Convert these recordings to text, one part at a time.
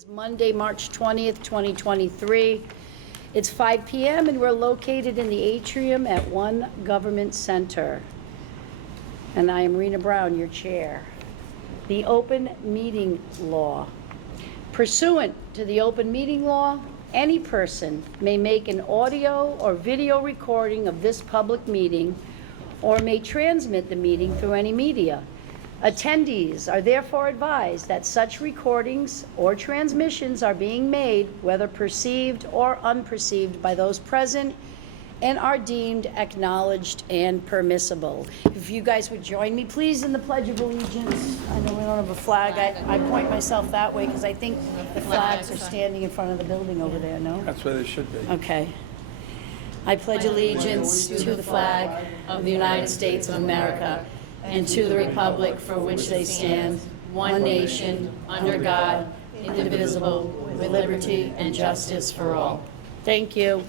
is Monday, March 20th, 2023. It's 5 p.m. and we're located in the atrium at One Government Center. And I am Rena Brown, your chair. The open meeting law. Pursuant to the open meeting law, any person may make an audio or video recording of this public meeting or may transmit the meeting through any media. Attendees are therefore advised that such recordings or transmissions are being made, whether perceived or unperceived, by those present and are deemed acknowledged and permissible. If you guys would join me, please, in the Pledge of Allegiance. I know we don't have a flag. I point myself that way because I think the flags are standing in front of the building over there, no? That's where they should be. Okay. I pledge allegiance to the flag of the United States of America and to the republic for which they stand, one nation, under God, indivisible, with liberty and justice for all. Thank you.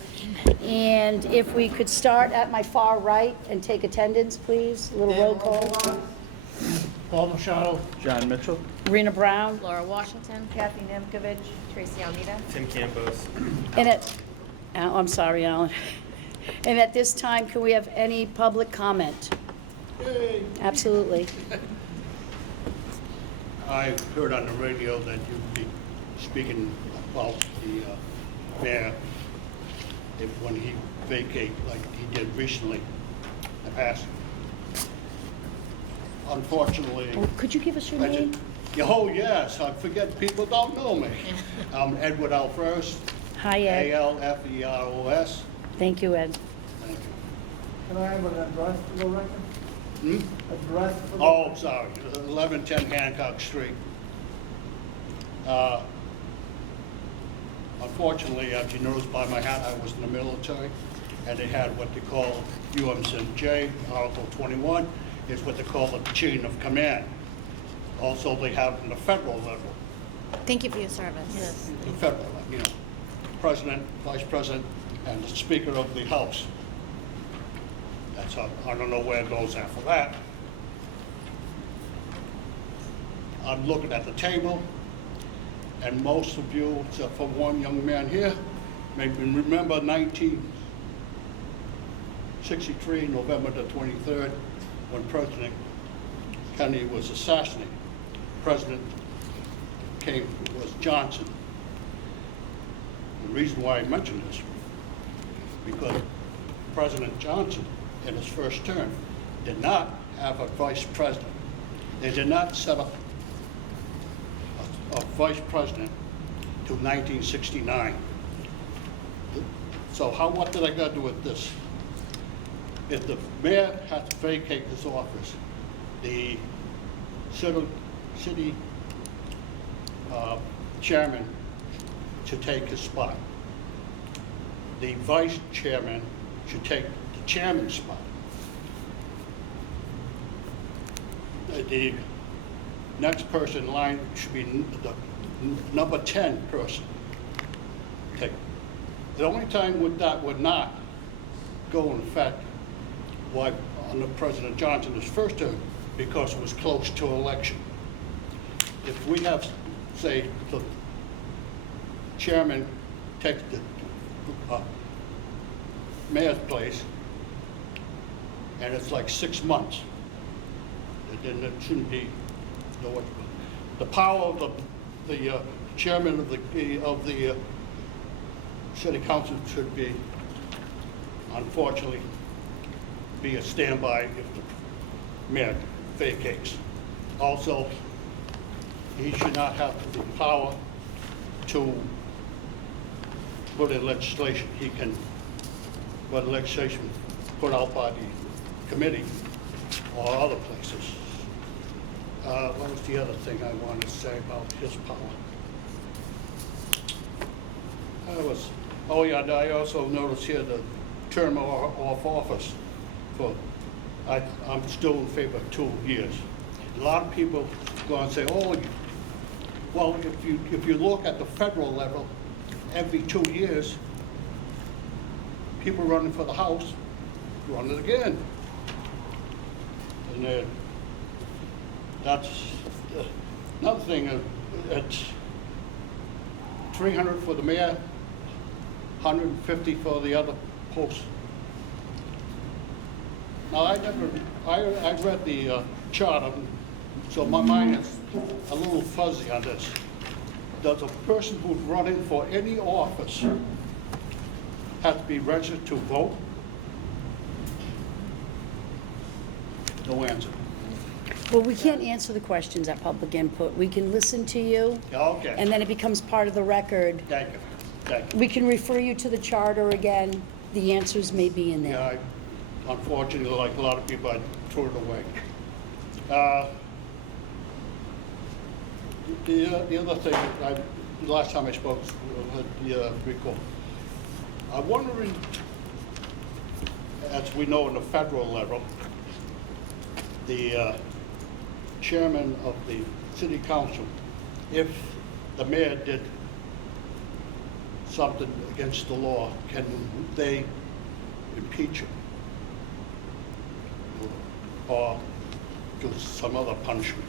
And if we could start at my far right and take attendance, please. A little roll call. Paul Machado. John Mitchell? Rena Brown. Laura Washington. Kathy Nemkovich. Tracy Almeida. Tim Campos. And I'm sorry, Alan. And at this time, can we have any public comment? Yay. Absolutely. I heard on the radio that you'd be speaking about the mayor when he vacate like he did recently in the past. Unfortunately, Oh, could you give us your I name? oh yes, I forget people don't know me. I'm Edward Alferos, Hi, Ed. Alferos. Thank you, Ed. Thank you. Can I have an address for the record? Address for the Oh, sorry, 1110 Hancock Street. Unfortunately, as you noticed by my hat, I was in the military, and they had what they call UMCJ, Article 21, is what they call the chain of command. Also, they have in the federal level, Thank you for your service. Yes. the federal, President, Vice President, and the Speaker of the House. That's how, I don't know where it goes after that. I'm looking at the table, and most of you, except for one young man here, maybe remember 1963, November the 23rd, when President Kennedy was assassinated. President was Johnson. The reason why I mention this, because President Johnson, in his first term, did not have a vice president. They did not set up a vice president till 1969. So what did I got to do with this? If the mayor had to vacate his office, the city chairman should take his spot. The vice chairman should take the chairman's spot. The next person in line should be the number 10 person. Okay. The only time that would not go in effect was under President Johnson's first term, because it was close to election. If we have, say, the chairman take the mayor's place, and it's like 6 months, then it shouldn't be the power of the chairman of the city council should be, unfortunately, be a standby if the mayor vacates. Also, he should not have the power to put in legislation. He can put legislation put out by the committee or other places. What was the other thing I wanted to say about his power? I also noticed here the term of office for, I'm still in favor of 2 years. A lot of people go and say, oh, well, if you look at the federal level, every 2 years, people running for the House run it again. And that's another thing. 300 for the mayor, 150 for the other posts. Now, I read the charter, so my mind is a little fuzzy on this. Does a person who's running for any office have to be registered to vote? No answer. Well, we can't answer the questions at public input. We can listen to you, Yeah, okay. and then it becomes part of the record. Thank you, thank you. We can refer you to the charter again. The answers may be in Yeah, there. unfortunately, like a lot of people, I threw it away. The other thing, the last time I spoke was the recall. I'm wondering, as we know in the federal level, the chairman of the city council, if the mayor did something against the law, can they impeach him? Or give some other punishment?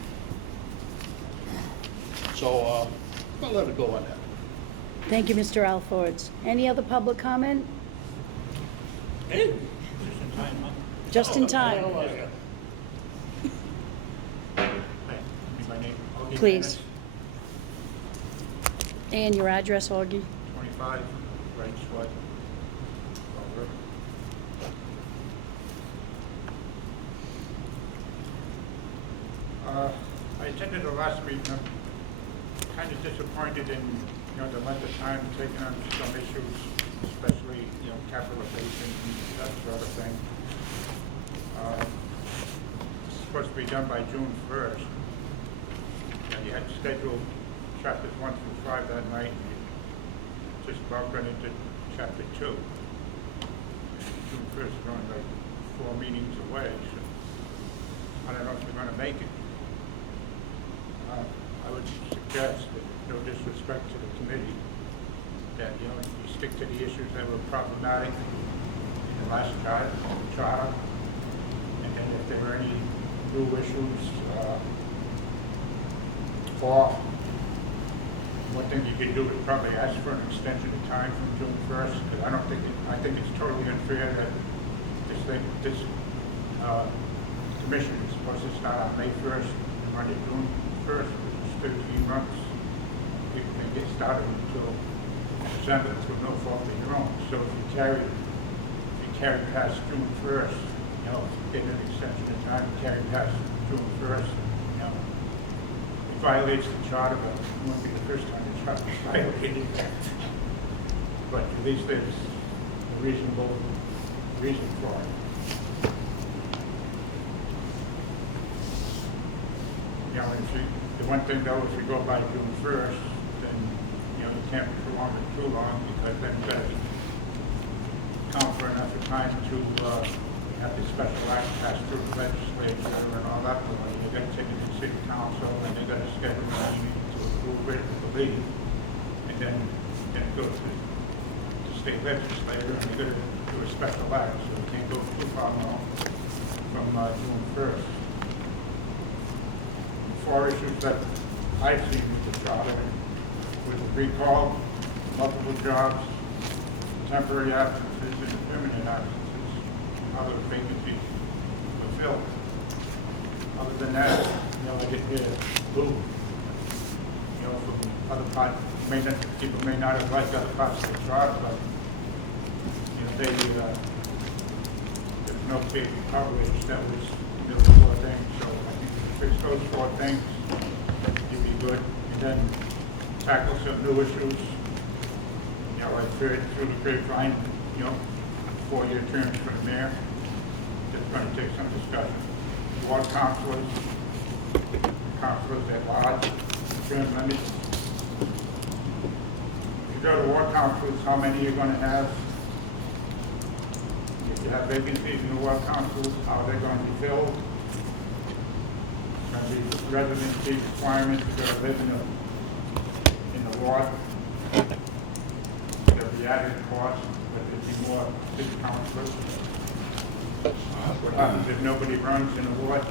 So, I'll let it go on that. Thank you, Mr. Alfords. Any other public comment? Hey. Just in time. My name, Augie Please. Dennis, And your address, Augie? 25, Right Swat. I attended the last meeting. I'm kind of disappointed in, the length of time taken on some issues, especially, capitalization and that sort of thing. It's supposed to be done by June 1st. And you had scheduled chapters 1 through 5 that night, and you just about ran into chapter 2. June 1st is only like 4 meetings away, so I don't know if you're gonna make it. I would suggest that, no disrespect to the committee, that, you stick to the issues that were problematic in the last charter, and then if there were any new issues, or one thing you could do is probably ask for an extension of time from June 1st, because I think it's totally unfair that this commission is supposed to start on May 1st and run to June 1st, which is 13 months. People can get started until December through no fault of your own. So if you carry past June 1st, get an extension of time, carry past June 1st, it violates the charter, but it won't be the first time the charter is violated. But at least there's a reasonable reason for it. The one thing though, if you go by June 1st, then, you can't prolong it too long, because then you got to count for enough time to have the special act passed through the legislature and all that. You got to take it to city council, and you got to schedule a meeting to approve it, I believe, and then go to the state legislature, and you got to do a special act, so you can't go too far long from June 1st. Four issues that I've seen with the charter, with the recall, multiple jobs, temporary absences, and permanent absences, other vacancies fulfilled. Other than that, I didn't hear boo. From other parts, people may not have liked other parts of the charter, but there's no big coverage that was those four things. So I think fix those four things, you'd be good. And then tackle some new issues. I've heard through the grapevine, 4-year terms for the mayor. That's going to take some discussion. Ward councilors at large, term limits. If you go to ward councilors, how many you're going to have? If you have vacancies in the ward councils, how they're going to be filled? Going to be residency requirements if you're living in the ward. There'll be added costs, but there'll be more city councilors. What happens if nobody runs in a ward?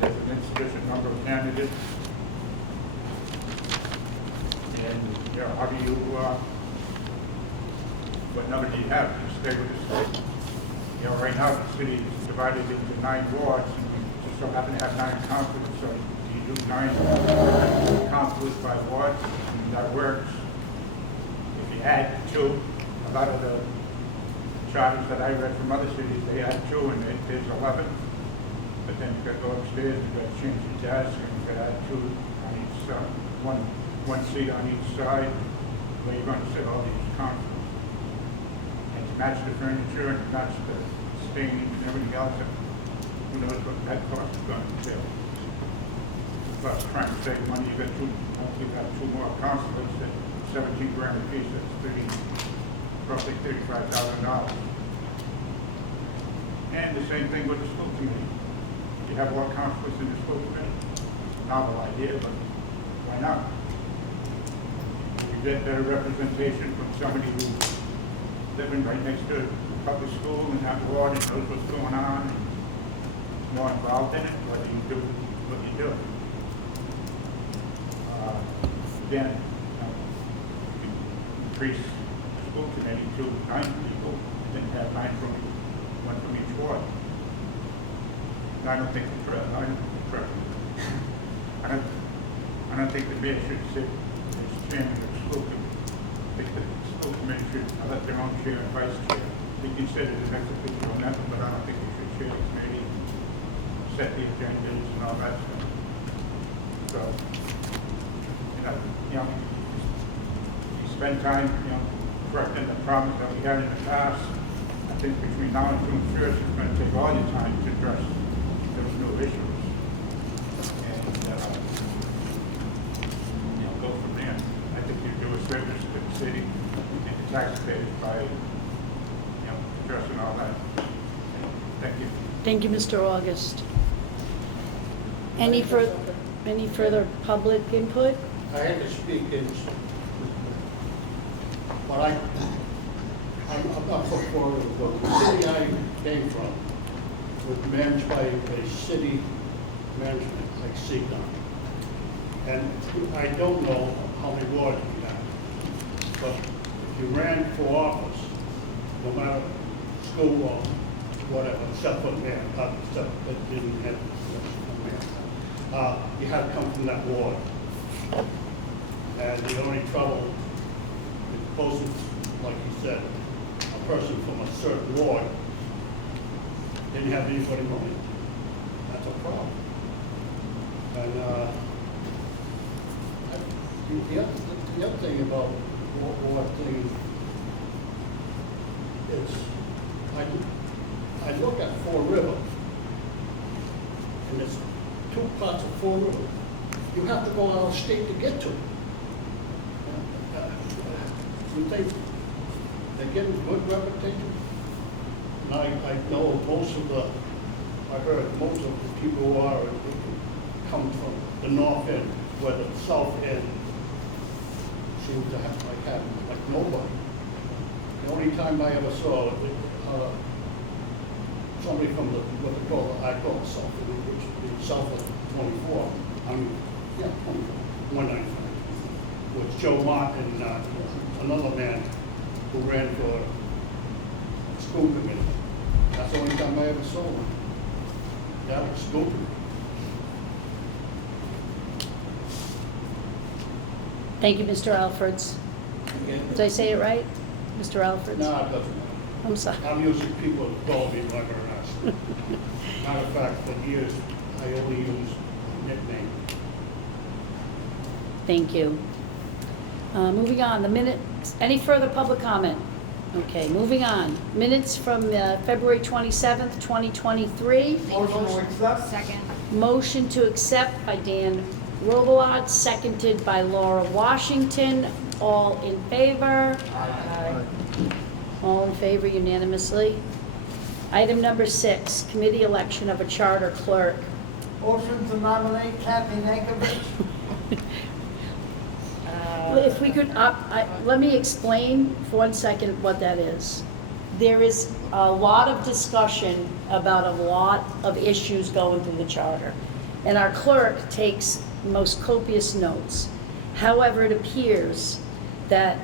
There's an insufficient number of candidates. you know, how do you, what number do you have to stay with the state? You know, right now, the city is divided into 9 wards, and we just so happen to have 9 councilors, so you do 9 councilors by ward, and that works. If you add 2, a lot of the charters that I read from other cities, they add 2, and there's 11. But then you gotta go upstairs, you gotta change your desk, and you gotta add 2 on each side, one seat on each side, where you're gonna sit all these councilors. And to match the furniture and to match the stain and everything else, and who knows what that cost is going to entail. Plus trying to save money, you got 2 more councilors at $17 grand a piece, that's roughly $35,000. And the same thing with the school committee. You have more councilors in the school committee. Novel idea, but why not? You get better representation from somebody who's living right next to a public school in that ward and knows what's going on and is more involved in it, whether you do what you do. Again, increase the school committee to 9 people, and then have 9 from one from each ward. And I don't think the mayor should sit as chairman of the school committee. I think the school committee should elect their own chair and vice chair. They can sit as an ex officio member, but I don't think they should chair the committee, set the agendas and all that stuff. So, you spend time, correcting the problems that we had in the past. I think between now and June 1st, it's going to take all your time to address those new issues. And, go from there. I think you do a service to the city and the taxpayers by, addressing all that. Thank you. Thank you, Mr. August. Any further public input? I had to speak in, but I'm not so far of the city I came from was managed by a city management like Seaton. And I don't know how many wards we have, but if you ran for office, no matter school or whatever, except for mayor, except that didn't have mayor, you had to come from that ward. And the only trouble, is closest, like you said, a person from a certain ward didn't have anybody running. That's a problem. And the other thing about ward thing is, I look at Fall River, and there's 2 parts of Fall River. You have to go out of state to get to it. You think they're getting good reputation? And I know most of the, I heard most of the people who are, come from the north end, where the south end seems to have like nobody. The only time I ever saw somebody from the, what they call, I call it south, which is south of 24, 195, with Joe Martin, another man who ran for school committee. That's the only time I ever saw him. That was school committee. Thank you, Mr. Alfreds. Did I say it right? Mr. Alfreds? No, it doesn't matter. I'm sorry. I'm using people who call me like her ass. Matter of fact, for years, I only use nickname. Thank you. Moving on, the minutes, any further public comment? Okay, moving on. Minutes from February 27th, 2023. Motion to accept? Second. Motion to accept by Dan Robillard, seconded by Laura Washington. All in favor? Aye. All in favor unanimously. Item number 6, committee election of a charter clerk. Motion to nominate Kathy Nankovich? If we could, let me explain for 1 second what that is. There is a lot of discussion about a lot of issues going through the charter, and our clerk takes most copious notes. However, it appears that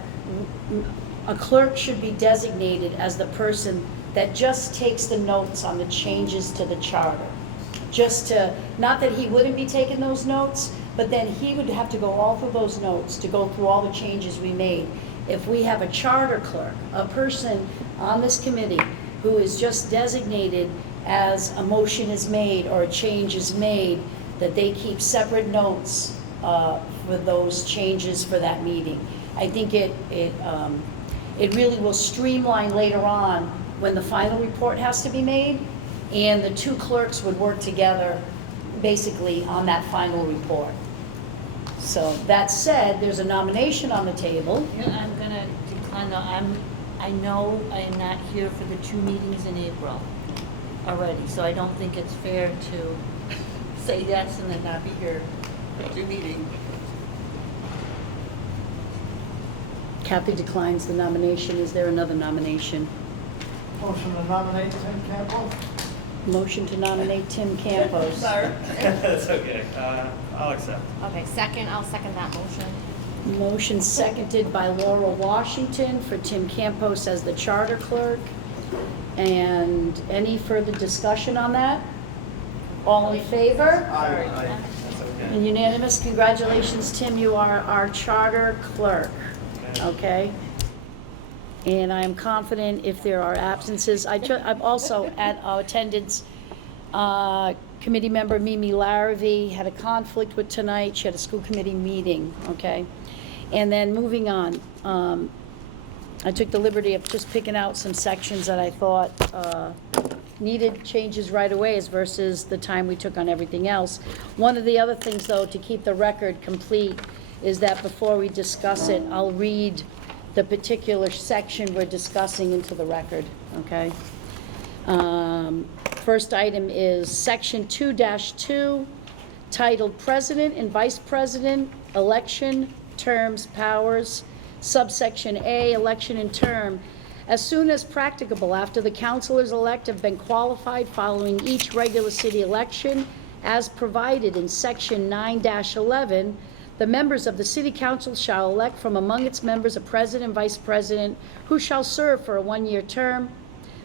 a clerk should be designated as the person that just takes the notes on the changes to the charter. Just to, not that he wouldn't be taking those notes, but then he would have to go all through those notes to go through all the changes we made. If we have a charter clerk, a person on this committee who is just designated as a motion is made or a change is made, that they keep separate notes for those changes for that meeting. I think it really will streamline later on when the final report has to be made, and the two clerks would work together basically on that final report. So that said, there's a nomination on the table. Yeah, I'm gonna decline, I know I am not here for the 2 meetings in April already, so I don't think it's fair to say yes and then not be here for 2 meetings. Kathy declines the nomination. Is there another nomination? Motion to nominate Tim Campbell. Motion to nominate Tim Campos. Sorry. That's okay. I'll accept. Okay, I'll second that motion. Motion seconded by Laura Washington for Tim Campos as the charter clerk. And any further discussion on that? All in favor? That's okay. And unanimous, congratulations, Tim, you are our charter clerk, okay? And I am confident if there are absences, I'm also at our attendance, committee member Mimi Larrabee had a conflict with tonight, she had a school committee meeting, okay? And then moving on, I took the liberty of just picking out some sections that I thought needed changes right away as versus the time we took on everything else. One of the other things, though, to keep the record complete, is that before we discuss it, I'll read the particular section we're discussing into the record, okay? First item is Section 2-2, titled President and Vice President, Election, Terms, Powers, subsection A, Election and Term. As soon as practicable after the councilors-elect have been qualified following each regular city election, as provided in Section 9-11, the members of the city council shall elect from among its members a president and vice president who shall serve for a 1-year term.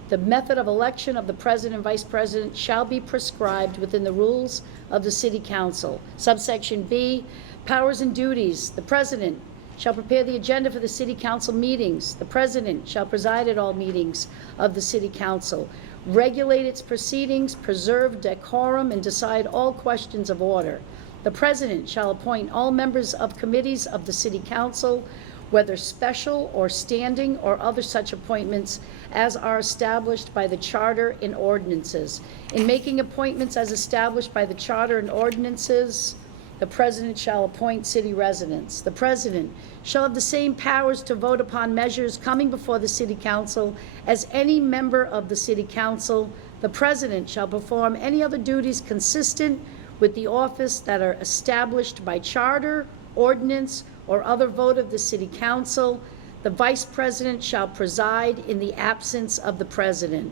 The method of election of the president and vice president shall be prescribed within the rules of the city council. Subsection B, powers and duties. The president shall prepare the agenda for the city council meetings. The president shall preside at all meetings of the city council, regulate its proceedings, preserve decorum, and decide all questions of order. The president shall appoint all members of committees of the city council, whether special or standing or other such appointments as are established by the charter and ordinances. In making appointments as established by the charter and ordinances, the president shall appoint city residents. The president shall have the same powers to vote upon measures coming before the city council as any member of the city council. The president shall perform any other duties consistent with the office that are established by charter, ordinance, or other vote of the city council. The vice president shall preside in the absence of the president.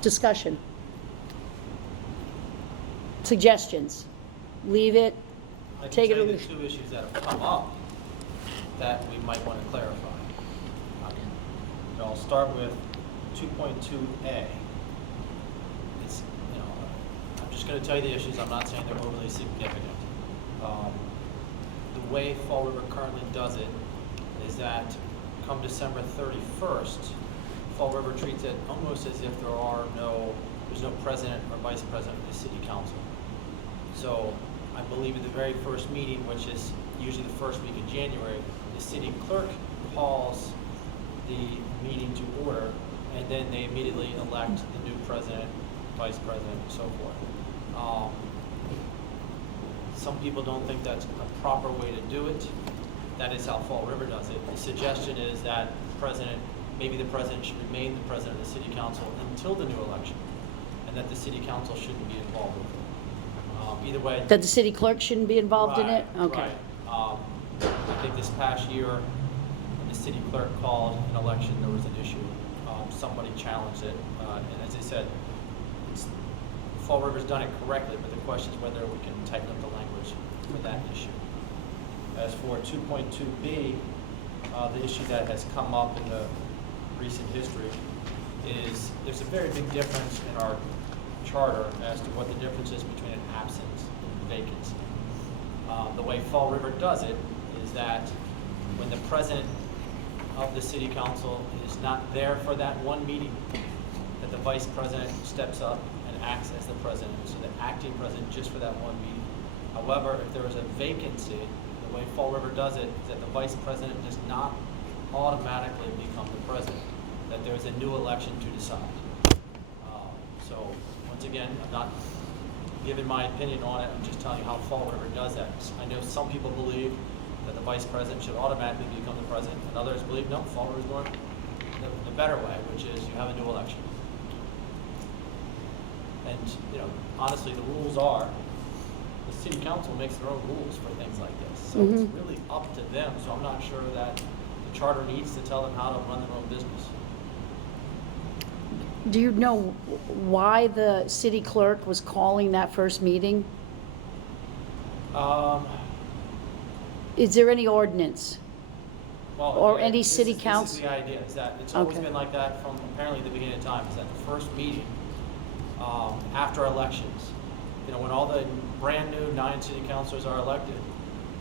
Discussion. Suggestions? Leave it, I can take it tell or you leave the 2 issues that have come up that we might want to clarify. I'll start with 2.2A. It's, I'm just going to tell you the issues. I'm not saying they're overly significant. The way Fall River currently does it is that come December 31st, Fall River treats it almost as if there's no president or vice president of the city council. So I believe at the very first meeting, which is usually the first week of January, the city clerk calls the meeting to order, and then they immediately elect the new president, vice president, and so forth. Some people don't think that's a proper way to do it. That is how Fall River does it. The suggestion is that maybe the president should remain the president of the city council until the new election, and that the city council shouldn't be involved with it. Either way. that the city clerk shouldn't be involved in it? Right, Okay. right. I think this past year, when the city clerk called an election, there was an issue. Somebody challenged it, and as I said, Fall River's done it correctly, but the question is whether we can tighten up the language for that issue. As for 2.2B, the issue that has come up in the recent history is there's a very big difference in our charter as to what the difference is between an absence and vacancy. The way Fall River does it is that when the president of the city council is not there for that one meeting, that the vice president steps up and acts as the president, so the acting president just for that one meeting. However, if there is a vacancy, the way Fall River does it is that the vice president does not automatically become the president, that there is a new election to decide. So, once again, I'm not giving my opinion on it, I'm just telling you how Fall River does that. I know some people believe that the vice president should automatically become the president, and others believe, no, Fall River's going the better way, which is you have a new election. And, honestly, the rules are, the city council makes their own rules for things like this. So it's really up to them, so I'm not sure that the charter needs to tell them how to run their own business. Do you know why the city clerk was calling that first meeting? Is there any ordinance? Well, Or yeah, any this city is- This council? is the idea, is that it's always Okay. been like that from apparently the beginning of time, is that the first meeting after elections, when all the brand-new 9 city councilors are elected,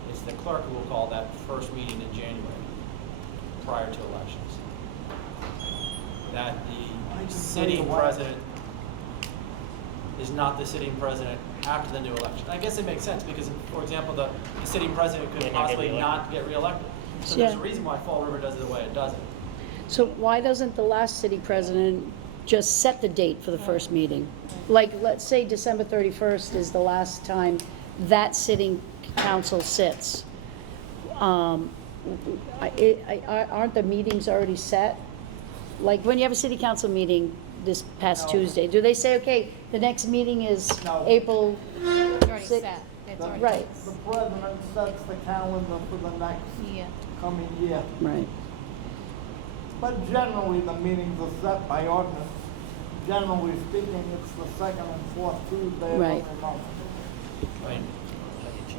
it's the clerk who will call that first meeting in January, prior to elections. That the sitting president is not the sitting president after the new election. I guess it makes sense, because, for example, the sitting president May could not get possibly reelected. not get reelected. So there's a Yeah. reason why Fall River does it the way it does it. So why doesn't the last city president just set the date for the first meeting? Like, let's say December 31st is the last time that sitting council sits. Aren't the meetings already set? Like, when you have a city council meeting this past No. Tuesday, do they say, okay, the next meeting is No. April It's already 6th? set. It's The- already. Right. The president sets the calendar for the next Yeah. coming year. Right. But generally, the meetings are set by ordinance. Generally speaking, it's the second and fourth Tuesday of Right. every month. I mean,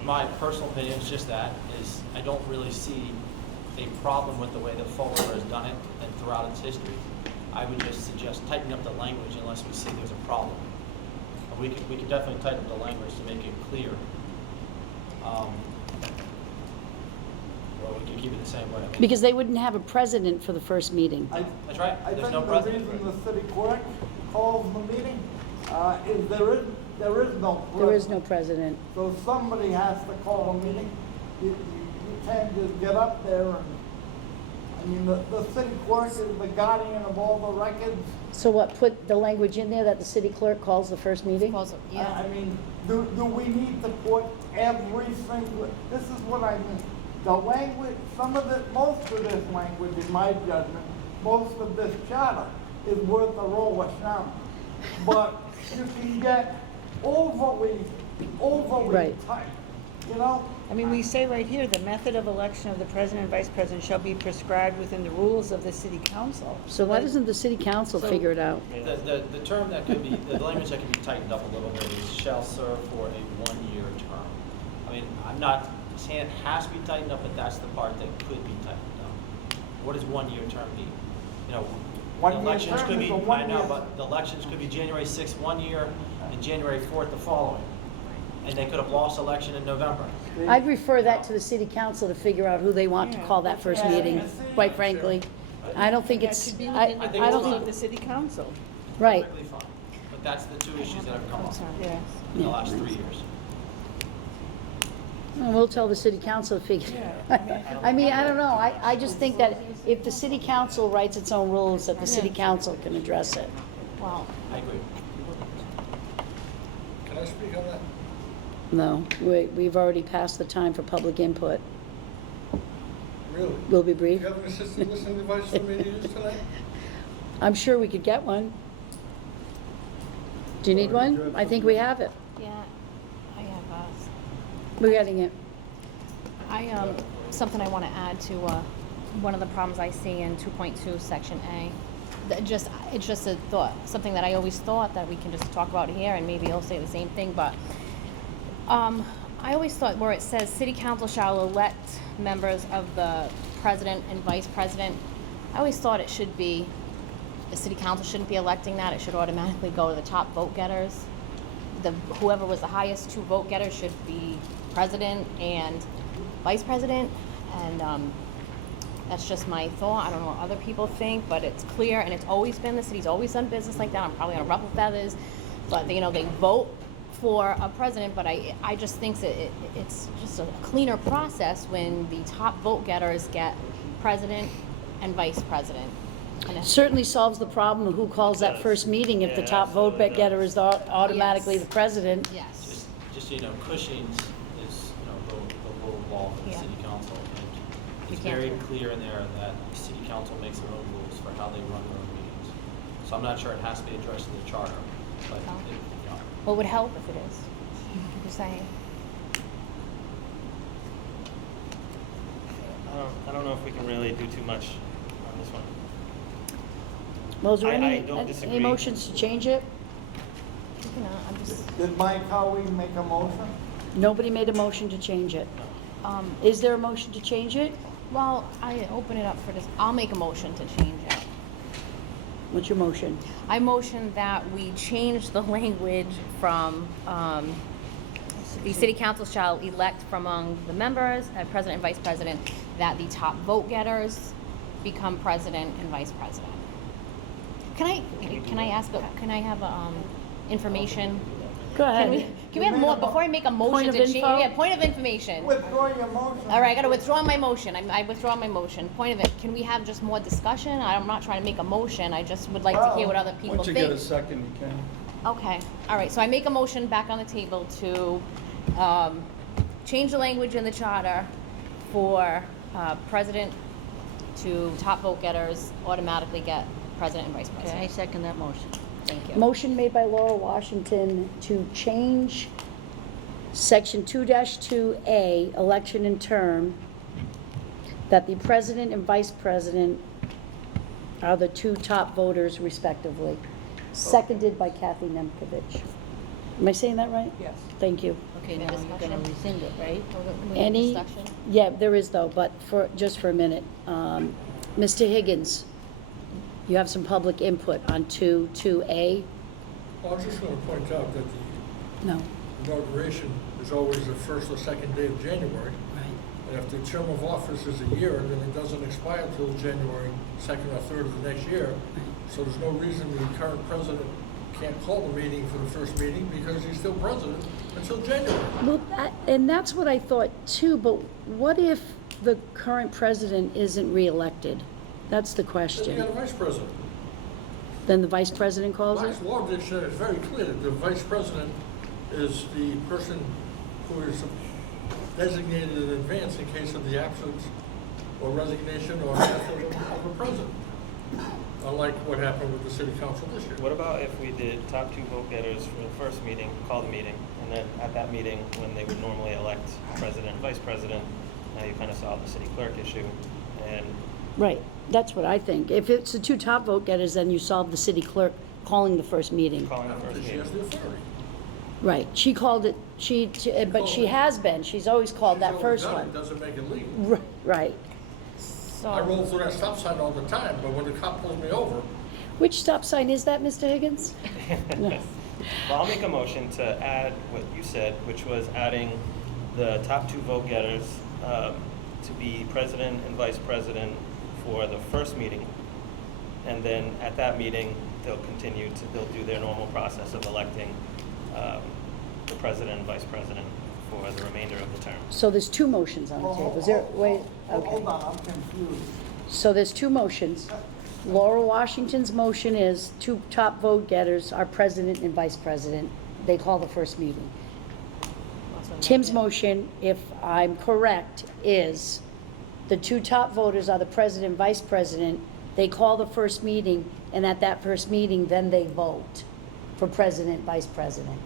my personal opinion is just that, is I don't really see a problem with the way that Fall River has done it and throughout its history. I would just suggest tightening up the language unless we see there's a problem. And we could definitely tighten up the language to make it clear. Or we could keep it the same way. I mean, Because they wouldn't have a president for the first meeting. That's right, I there's think no the president. reason the city clerk calls the meeting is there is no president. There is no president. So somebody has to call a meeting. You can't just get up there and, I mean, the city clerk is the guardian of all the records. So what, put the language in there that the city clerk calls the first meeting? Yeah. I mean, do we need to put every single, this is what I mean. The language, most of this language, in my judgment, most of this charter is worth a roll of sham. But you can get overly Right. tight, you know? I mean, we say right here, the method of election of the president and vice president shall be prescribed within the rules of the city council. So why doesn't the city council figure it out? The term that could be, the language that can be tightened up a little bit is shall serve for a 1-year term. I mean, I'm not saying it has to be tightened up, but that's the part that could be tightened up. What does 1-year term mean? The 1-year elections term could be, is a I know, 1-year. but the elections could be January 6th 1 year and January 4th the following. And they could have lost election in November. I'd refer that to the city council to figure out who they want to call that first Yeah, meeting, yeah. quite frankly. I don't think That it's, should be I, within the I think I it's don't rules think, of the city council. right. Perfectly fine. But that's the two issues that have come up Yeah. in the last 3 years. Well, we'll tell the city council to figure it out. I mean, I don't know, I just think that if the city council writes its own rules, that the city council can address it. Well, I agree. Can I speak on that? No, we've already passed the time for public input. Really? We'll be Do brief. you have an assistant listening device for me to use tonight? I'm sure we could get one. Do you need one? I think we have it. yeah, I have, We're getting it. something I want to add to, one of the problems I see in 2.2, section A. It's just a thought, something that I always thought that we can just talk about here, and maybe he'll say the same thing, but, I always thought where it says city council shall elect members of the president and vice president, I always thought it should be, the city council shouldn't be electing that, it should automatically go to the top vote getters. Whoever was the highest 2 vote getters should be president and vice president, and that's just my thought. I don't know what other people think, but it's clear, and it's always been, the city's always done business like that. I'm probably gonna ruffle feathers, but they vote for a president, but I just think that it's just a cleaner process when the top vote getters get president and vice president. And it's- Certainly solves the problem of who calls that Does. first meeting if the Yeah, top vote absolutely getter is automatically Yes. the president. Yes. Just so you know, Cushing's is, the rule of law for the Yeah. city council. And We it's can't very do it. clear in there that the city council makes their own rules for how they run their own meetings. So I'm not sure it has to be addressed in the charter, but Oh. it, Well, it would help if it is. You're saying. I don't know if we can really do too much on this one. Well, is there I any don't disagree. motions to change it? You know, I'm just, Did Mike Howie make a motion? Nobody made a motion to change it. um, Is there a motion to change it? well, I open it up for this, I'll make a motion to change it. What's your motion? I motion that we change the language from, the city council shall elect from among the members, president and vice president, that the top vote getters become president and vice president. Can I ask, can I have, information? Go Can we ahead. have more, before I make a motion Point of to change, info? yeah, point of information. Withdraw your motion. All right, I gotta withdraw my motion. I withdraw my motion. Point of it, can we have just more discussion? I'm not trying to make a motion. I just would like to hear what other people Once you think. get a second, you can. Okay, all right, so I make a motion back on the table to, change the language in the charter for, president to top vote getters automatically get president and vice Okay, I president. second that motion. Thank you. Motion made by Laura Washington to change section 2-2A, election and term, that the president and vice president are the 2 top voters respectively. Seconded by Kathy Nemkovich. Am I saying that right? Yes. Thank you. Okay, now you're gonna rescind it, right? We need Any, discussion? yeah, there is though, but just for a minute. Mr. Higgins, you have some public input on 2-2A? Well, I was just going to point out that the No. inauguration is always the first or second day of January. Right. And if the term of office is a year, then it doesn't expire until January 2nd or 3rd of the next year. So there's no reason the current president can't call the meeting for the first meeting because he's still president until January. Well, and that's what I thought too, but what if the current president isn't reelected? That's the Then you question. got a vice president. Then the vice president calls it? Black's Law Dictionary is very clear that the vice president is the person who is designated in advance in case of the absence or resignation or death of a president. Unlike what happened with the city council this year. What about if we did top 2 vote getters for the first meeting, call the meeting, and then at that meeting, when they would normally elect president and vice president, now you kind of solve the city clerk issue, and Right, that's what I think. If it's the 2 top vote getters, then you solve the city clerk calling the first meeting. calling the first Because she meeting. has the authority. Right, she called it, but she has been, she's always called She's that always first done it, one. doesn't make it legal. Right. So. I roll through that stop sign all the time, but when the cop pulls me over, Which stop sign is that, Mr. Higgins? No. Well, I'll make a motion to add what you said, which was adding the top 2 vote getters to be president and vice president for the first meeting. And then at that meeting, they'll do their normal process of electing the president and vice president for the remainder of the term. So there's 2 motions on the table. Is there, wait, Hold okay. on, I'm confused. So there's 2 motions. Laura Washington's motion is 2 top vote getters are president and vice president. They call the first meeting. Tim's motion, if I'm correct, is the 2 top voters are the president and vice president. They call the first meeting, and at that first meeting, then they vote for president, vice president.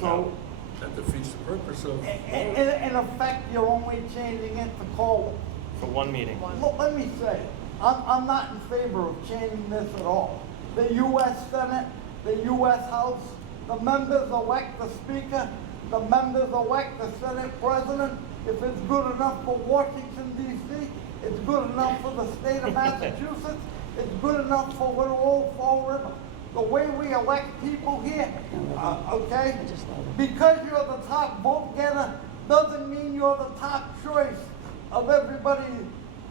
So, that defeats the purpose of. in effect, you're only changing it to call. For one meeting. Look, let me say, I'm not in favor of changing this at all. The U.S. Senate, the U.S. House, the members elect the speaker, the members elect the Senate President. If it's good enough for Washington DC, it's good enough for the state of Massachusetts, it's good enough for little old Fall River. The way we elect people here, okay? Because you're the top vote getter, doesn't mean you're the top choice of everybody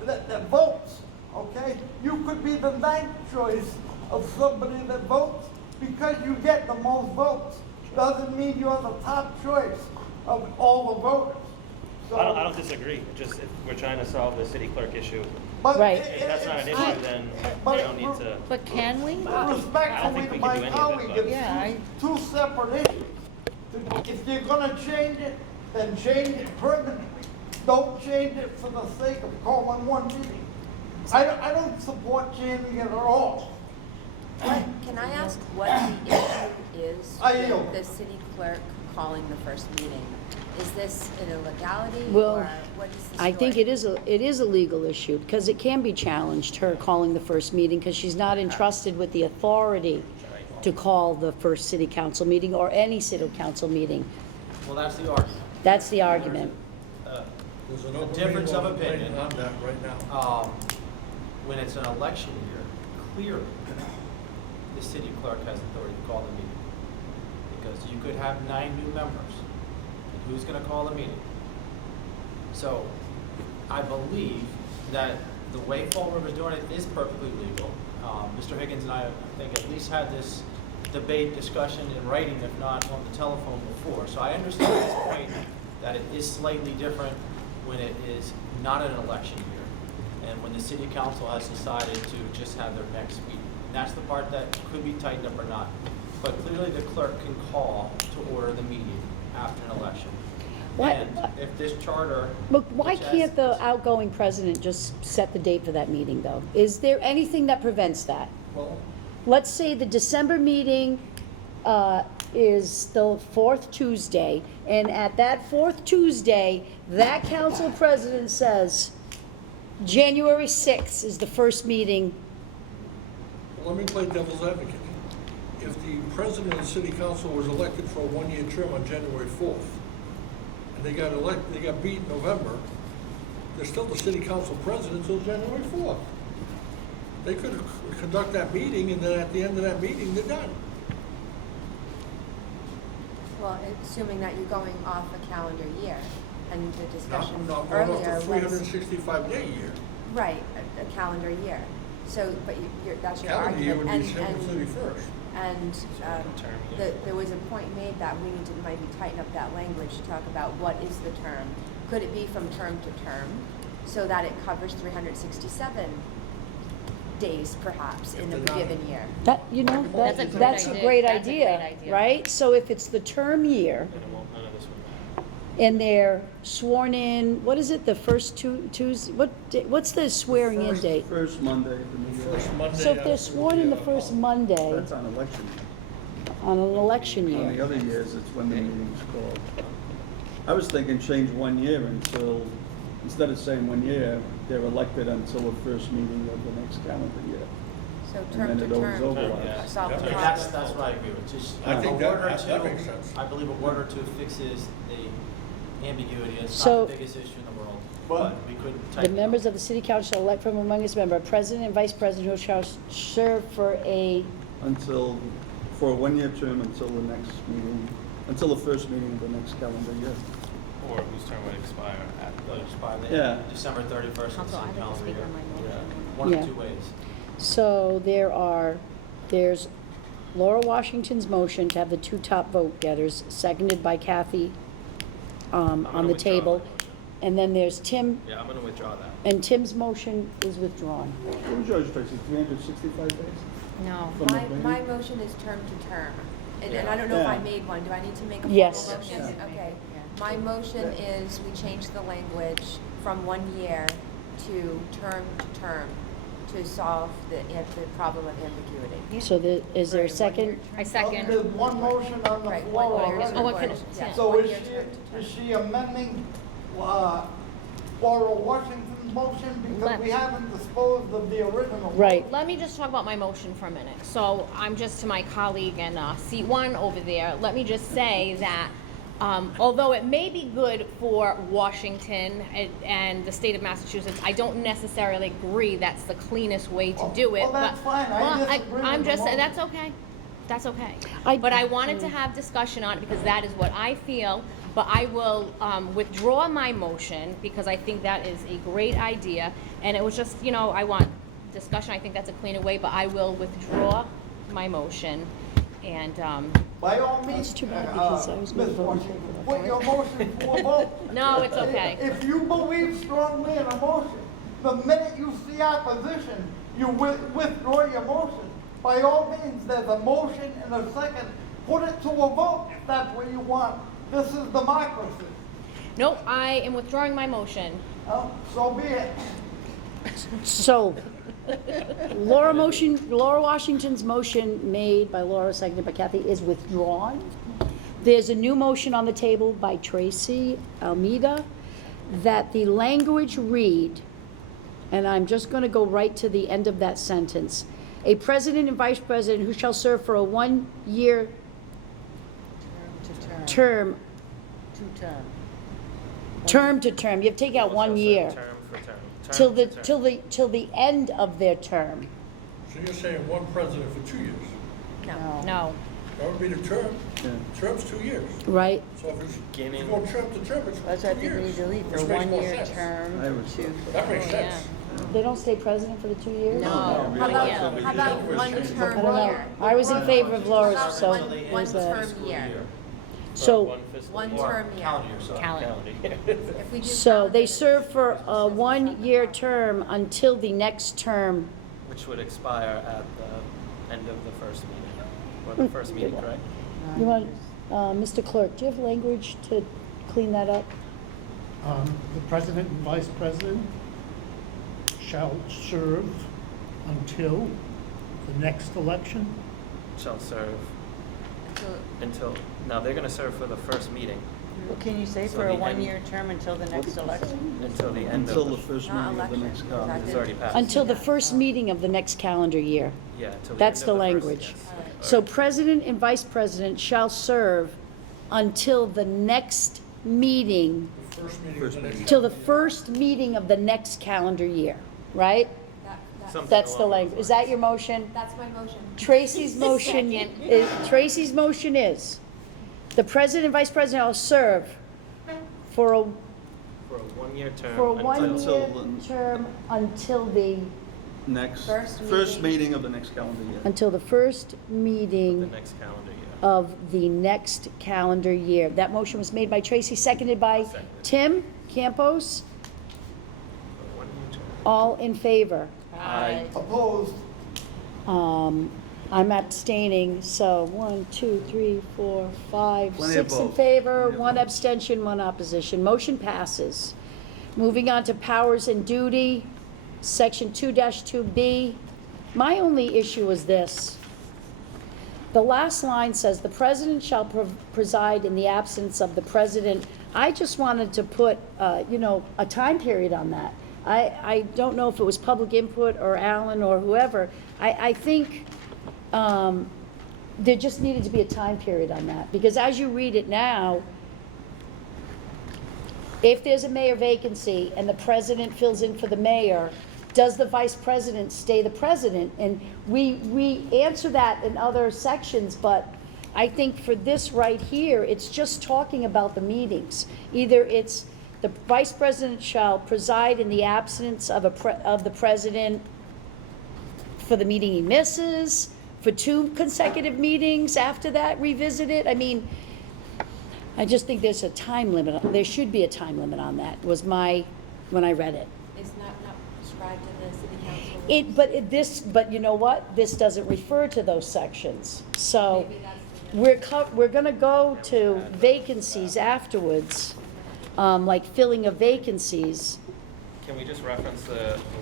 that votes, okay? You could be the ninth choice of somebody that votes because you get the most votes. Doesn't mean you're the top choice of all the voters. So- I don't disagree, just if we're trying to solve the city clerk issue. But Right. If that's not an it's issue, then we don't need to. But can we? Respectfully think to we can my do any of it, colleague, but- it's Yeah, two separate issues. If you're gonna change it, then change it permanently. Don't change it for the sake of calling one meeting. I don't support changing it at all. Can I ask what the issue is I yield. with the city clerk calling the first meeting? Is this an illegality Well, or what is the story? I think it is a legal issue, because it can be challenged, her calling the first meeting, because she's not entrusted with the authority to call the first city council meeting or any city council meeting. Well, that's the argument. That's the argument. There's an A open difference meeting of law opinion. on that right now. When it's an election year, clearly, the city clerk has authority to call the meeting. Because you could have 9 new members, and who's gonna call the meeting? So, I believe that the way Fall River's doing it is perfectly legal. Mr. Higgins and I think, at least had this debate, discussion in writing, if not on the telephone before. So I understand this point, that it is slightly different when it is not an election year, and when the city council has decided to just have their next meeting. And that's the part that could be tightened up or not. But clearly, the clerk can call to order the meeting after an election. What- And if this charter. But why which has- can't the outgoing president just set the date for that meeting, though? Is there anything that prevents that? Well, Let's say the December meeting is the fourth Tuesday, and at that fourth Tuesday, that council president says, January 6th is the first meeting. let me play devil's advocate. If the president of the city council was elected for a one-year term on January 4th, and they got beat in November, they're still the city council president until January 4th. They could conduct that meeting, and then at the end of that meeting, they're done. Well, assuming that you're going off a calendar year, and the discussion Not going off earlier the was, 365-day year. right, a calendar year. So, but that's your Calendar year argument. would be December 31st. And Term year. there was a point made that we need to maybe tighten up that language to talk about what is the term. Could it be from term to term, so that it covers 367 days perhaps in a If they're not- given year? That's That's a great that's a idea. great That's a great idea, idea. right? So if it's the term year, And it won't, none of this will matter. and they're sworn in, what is it, the first Tuesday, what's the swearing in date? First Monday of the new year. First Monday. So if they're after sworn in the first Monday That's on election year. on an election On the year, other years, it's when the meeting's called. I was thinking change 1 year until, instead of saying 1 year, they're elected until the first meeting of the next calendar year. So And term then to it always term, overlaps. solve the And problem. that's what I agree with, just I a think word or that two, makes sense. I believe a word or two fixes the ambiguity, it's So- not the biggest issue in the world, but we could the tighten it up. members of the city council shall elect from among its members, president and vice president who shall serve for For a 1 year term until the next meeting, until the first meeting of the next calendar year. Or whose term would expire at It'll expire the Yeah. December 31st of the Council, city I'd like to calendar speak year. on my motion. One Yeah. of two ways. So there's Laura Washington's motion to have the 2 top vote getters, seconded by Kathy on gonna the withdraw table. my motion. And then there's Tim, Yeah, I'm gonna withdraw that. and Tim's motion is withdrawn. What was yours, Tracy, 365 days? No. From the My beginning? motion is term to term. And I don't know if I Yeah. made one. Do I need to make a Yes. formal motion? Yes. Okay. My motion is we change the language from 1 year to term to solve the problem of ambiguity. So is there a second? I second. There's one motion on the Right, floor one year already. Oh, what term. can- Yeah, So 1 is year term to term. she amending, Laura Washington's motion? Because we haven't disposed of the original. Right. Let me just talk about my motion for a minute. So I'm just to my colleague and seat 1 over there. Let me just say that Although it may be good for Washington and the state of Massachusetts, I don't necessarily agree that's the cleanest way to do it. Well, that's but- fine. I well, disagree I'm with the just, motion. that's okay. That's okay. I- But I wanted to have discussion on it because that is what I feel. But I will withdraw my motion because I think that is a great idea. And it was just, I want discussion. I think that's a cleaner way, but I will withdraw my motion. And, By all means, It's too bad because I was gonna Ms. vote in Washington, favor of put your motion for a vote. no, it's okay. If you believe strongly in a motion, the minute you see opposition, you withdraw your motion. By all means, there's a motion and a second. Put it to a vote if that's what you want. This is democracy. Nope, I am withdrawing my motion. Oh, so be it. So, Laura Washington's motion made by Laura, seconded by Kathy, is withdrawn. There's a new motion on the table by Tracy Almeida that the language read, and I'm just going to go right to the end of that sentence. A president and vice president who shall serve for a one-year term, term to term, you have to take out 1 year, Term for term. till Term the, to term. till the end of their term. So you're saying one president for 2 years? No. That would be the term. Yeah. Term's 2 years. Right? So if it's, if Beginning- you go term to term, it's That's what I 2 think we need years. to leave, Which for makes more 1 year sense. term I would- to. That makes Oh, sense. They don't stay president for the 2 years? No. How Yeah. about, how about one I term don't know. year? I was in favor of Laura's, How about so one there's that. term year? For So, one fiscal One year. term year. Calendar year, sorry. Calendar. Calendar. If we do so calendar, they serve for a one-year term until the next term. Which would expire at the end of the first meeting, or the first meeting, correct? You want, Mr. Clerk, do you have language to clean that up? The president and vice president shall serve until the next election. Shall serve until- until, now they're gonna serve for the first meeting, What can you say, So for a the end- 1 year term until the next election? until the end Until of the the, first Not meeting of the election, next because calendar. it's already passed. Until the first meeting of the next calendar year. Yeah, until the That's end the of first- language. yes. So president and vice president shall serve until the next meeting, The first meeting of the next. till the first meeting of the next calendar year, right? Something That's the along those language. Is that lines. your motion? That's my motion. Tracy's motion Tracy's motion is, the president and vice president shall serve for a For a one-year term. For a until- one-year Until the- term until the, Next, First first meeting. meeting of the next calendar year. until the first The meeting next calendar year. of the next calendar year. That motion was made by Tracy, seconded by Seconded. Tim Campos. For a one-year term. All in favor? Aye. Opposed? I'm abstaining, so 1, 2, 3, 4, 5, Plenty of 6 in votes. favor, Plenty of 1 votes. abstention, 1 opposition. Motion passes. Moving on to powers and duty, section 2-2B. My only issue is this. The last line says, "The president shall preside in the absence of the president." I just wanted to put, a time period on that. I don't know if it was public input or Alan or whoever. I think there just needed to be a time period on that, because as you read it now, if there's a mayor vacancy and the president fills in for the mayor, does the vice president stay the president? And we answer that in other sections, but I think for this right here, it's just talking about the meetings. Either it's the vice president shall preside in the absence of the president for the meeting he misses, for 2 consecutive meetings after that, revisit it. I mean, I just think there's a time limit, there should be a time limit on that, was when I read it. It's not prescribed in the city council. But you know what? This doesn't refer to those sections. So Maybe that's the- we're gonna go to vacancies afterwards, like filling of vacancies, Can we just reference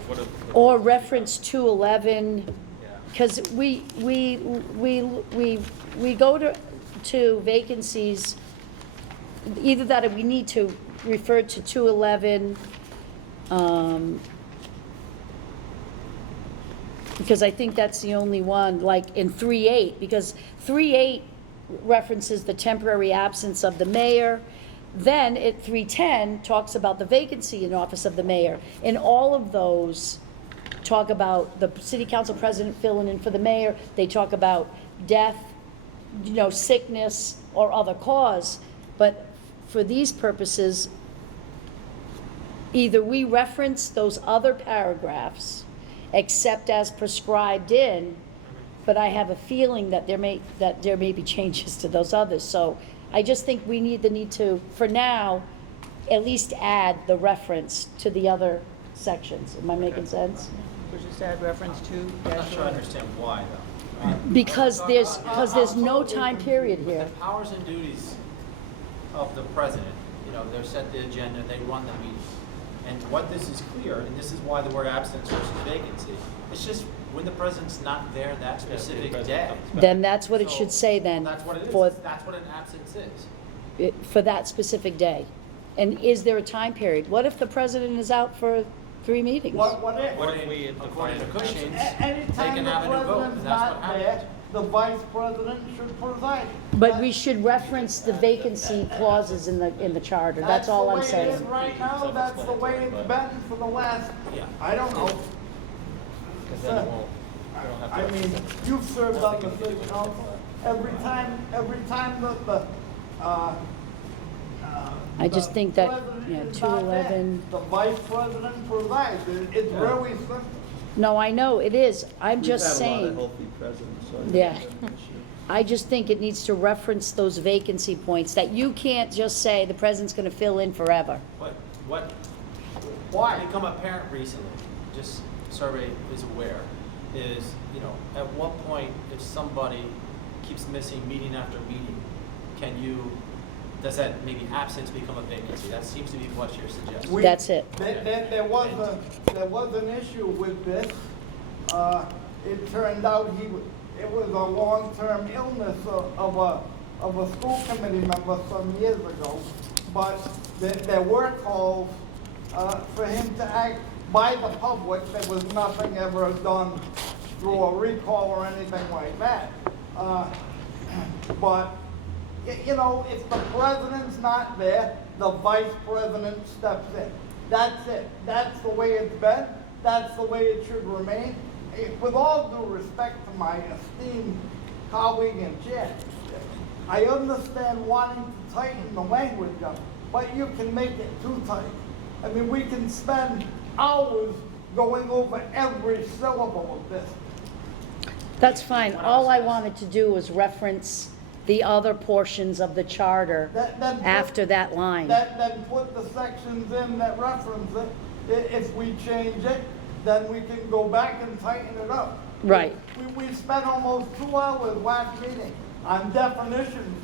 what are? or reference 211. Yeah. Because we go to vacancies, either that or we need to refer to 211, because I think that's the only one, like in 3.8, because 3.8 references the temporary absence of the mayor. Then at 310 talks about the vacancy in office of the mayor. And all of those talk about the city council president filling in for the mayor. They talk about death, sickness or other cause. But for these purposes, either we reference those other paragraphs, except as prescribed in, but I have a feeling that there may be changes to those others. So I just think we need to, for now, at least add the reference to the other sections. Am I making sense? Would you just add reference to? I'm not sure I understand why, though. I mean, Because there's no time period here. the powers and duties of the president, they're set the agenda, they run the meeting. And what this is clear, and this is why the word absence versus vacancy, it's just when the president's not there that specific day. Then that's what it So, should say then. That's what it is. For, That's what an absence is. for that specific day. And is there a time period? What if the president is out for 3 meetings? What if? What if we According to define Cushing's, they Anytime can the have a new vote, president's and that's what not there, happened. the vice president should preside. But we should reference the vacancy clauses in the charter. That's all I'm the way it is saying. right now, that's the way it's been for the last, Yeah. I don't know. Because then it won't, we don't have to. I mean, you've served on the city council, every time I just think that, president is not there, 211. the vice president presides. It's really simple. No, I know, it is. I'm We've just had a lot of saying. healthy presidents, so. Yeah. I just think it needs to reference those vacancy points, that you can't just say the president's gonna fill in forever. But what Why? become apparent recently, just survey is aware, is, at what point if somebody keeps missing meeting after meeting, does that maybe absence become a vacancy? That seems to be what you're suggesting. That's it. There was an issue with this. It turned out it was a long-term illness of a school committee member some years ago. But there were calls for him to act by the public. There was nothing ever done through a recall or anything like that. But if the president's not there, the vice president steps in. That's it. That's the way it's been. That's the way it should remain. With all due respect to my esteemed colleague and chair, I understand wanting to tighten the language up, but you can make it too tight. I mean, we can spend hours going over every syllable of this. That's fine. All I wanted to do was reference the other portions of the charter Then put- after that line. Then put the sections in that reference it. If we change it, then we can go back and tighten it up. Right. We spent almost 2 hours last meeting on definitions.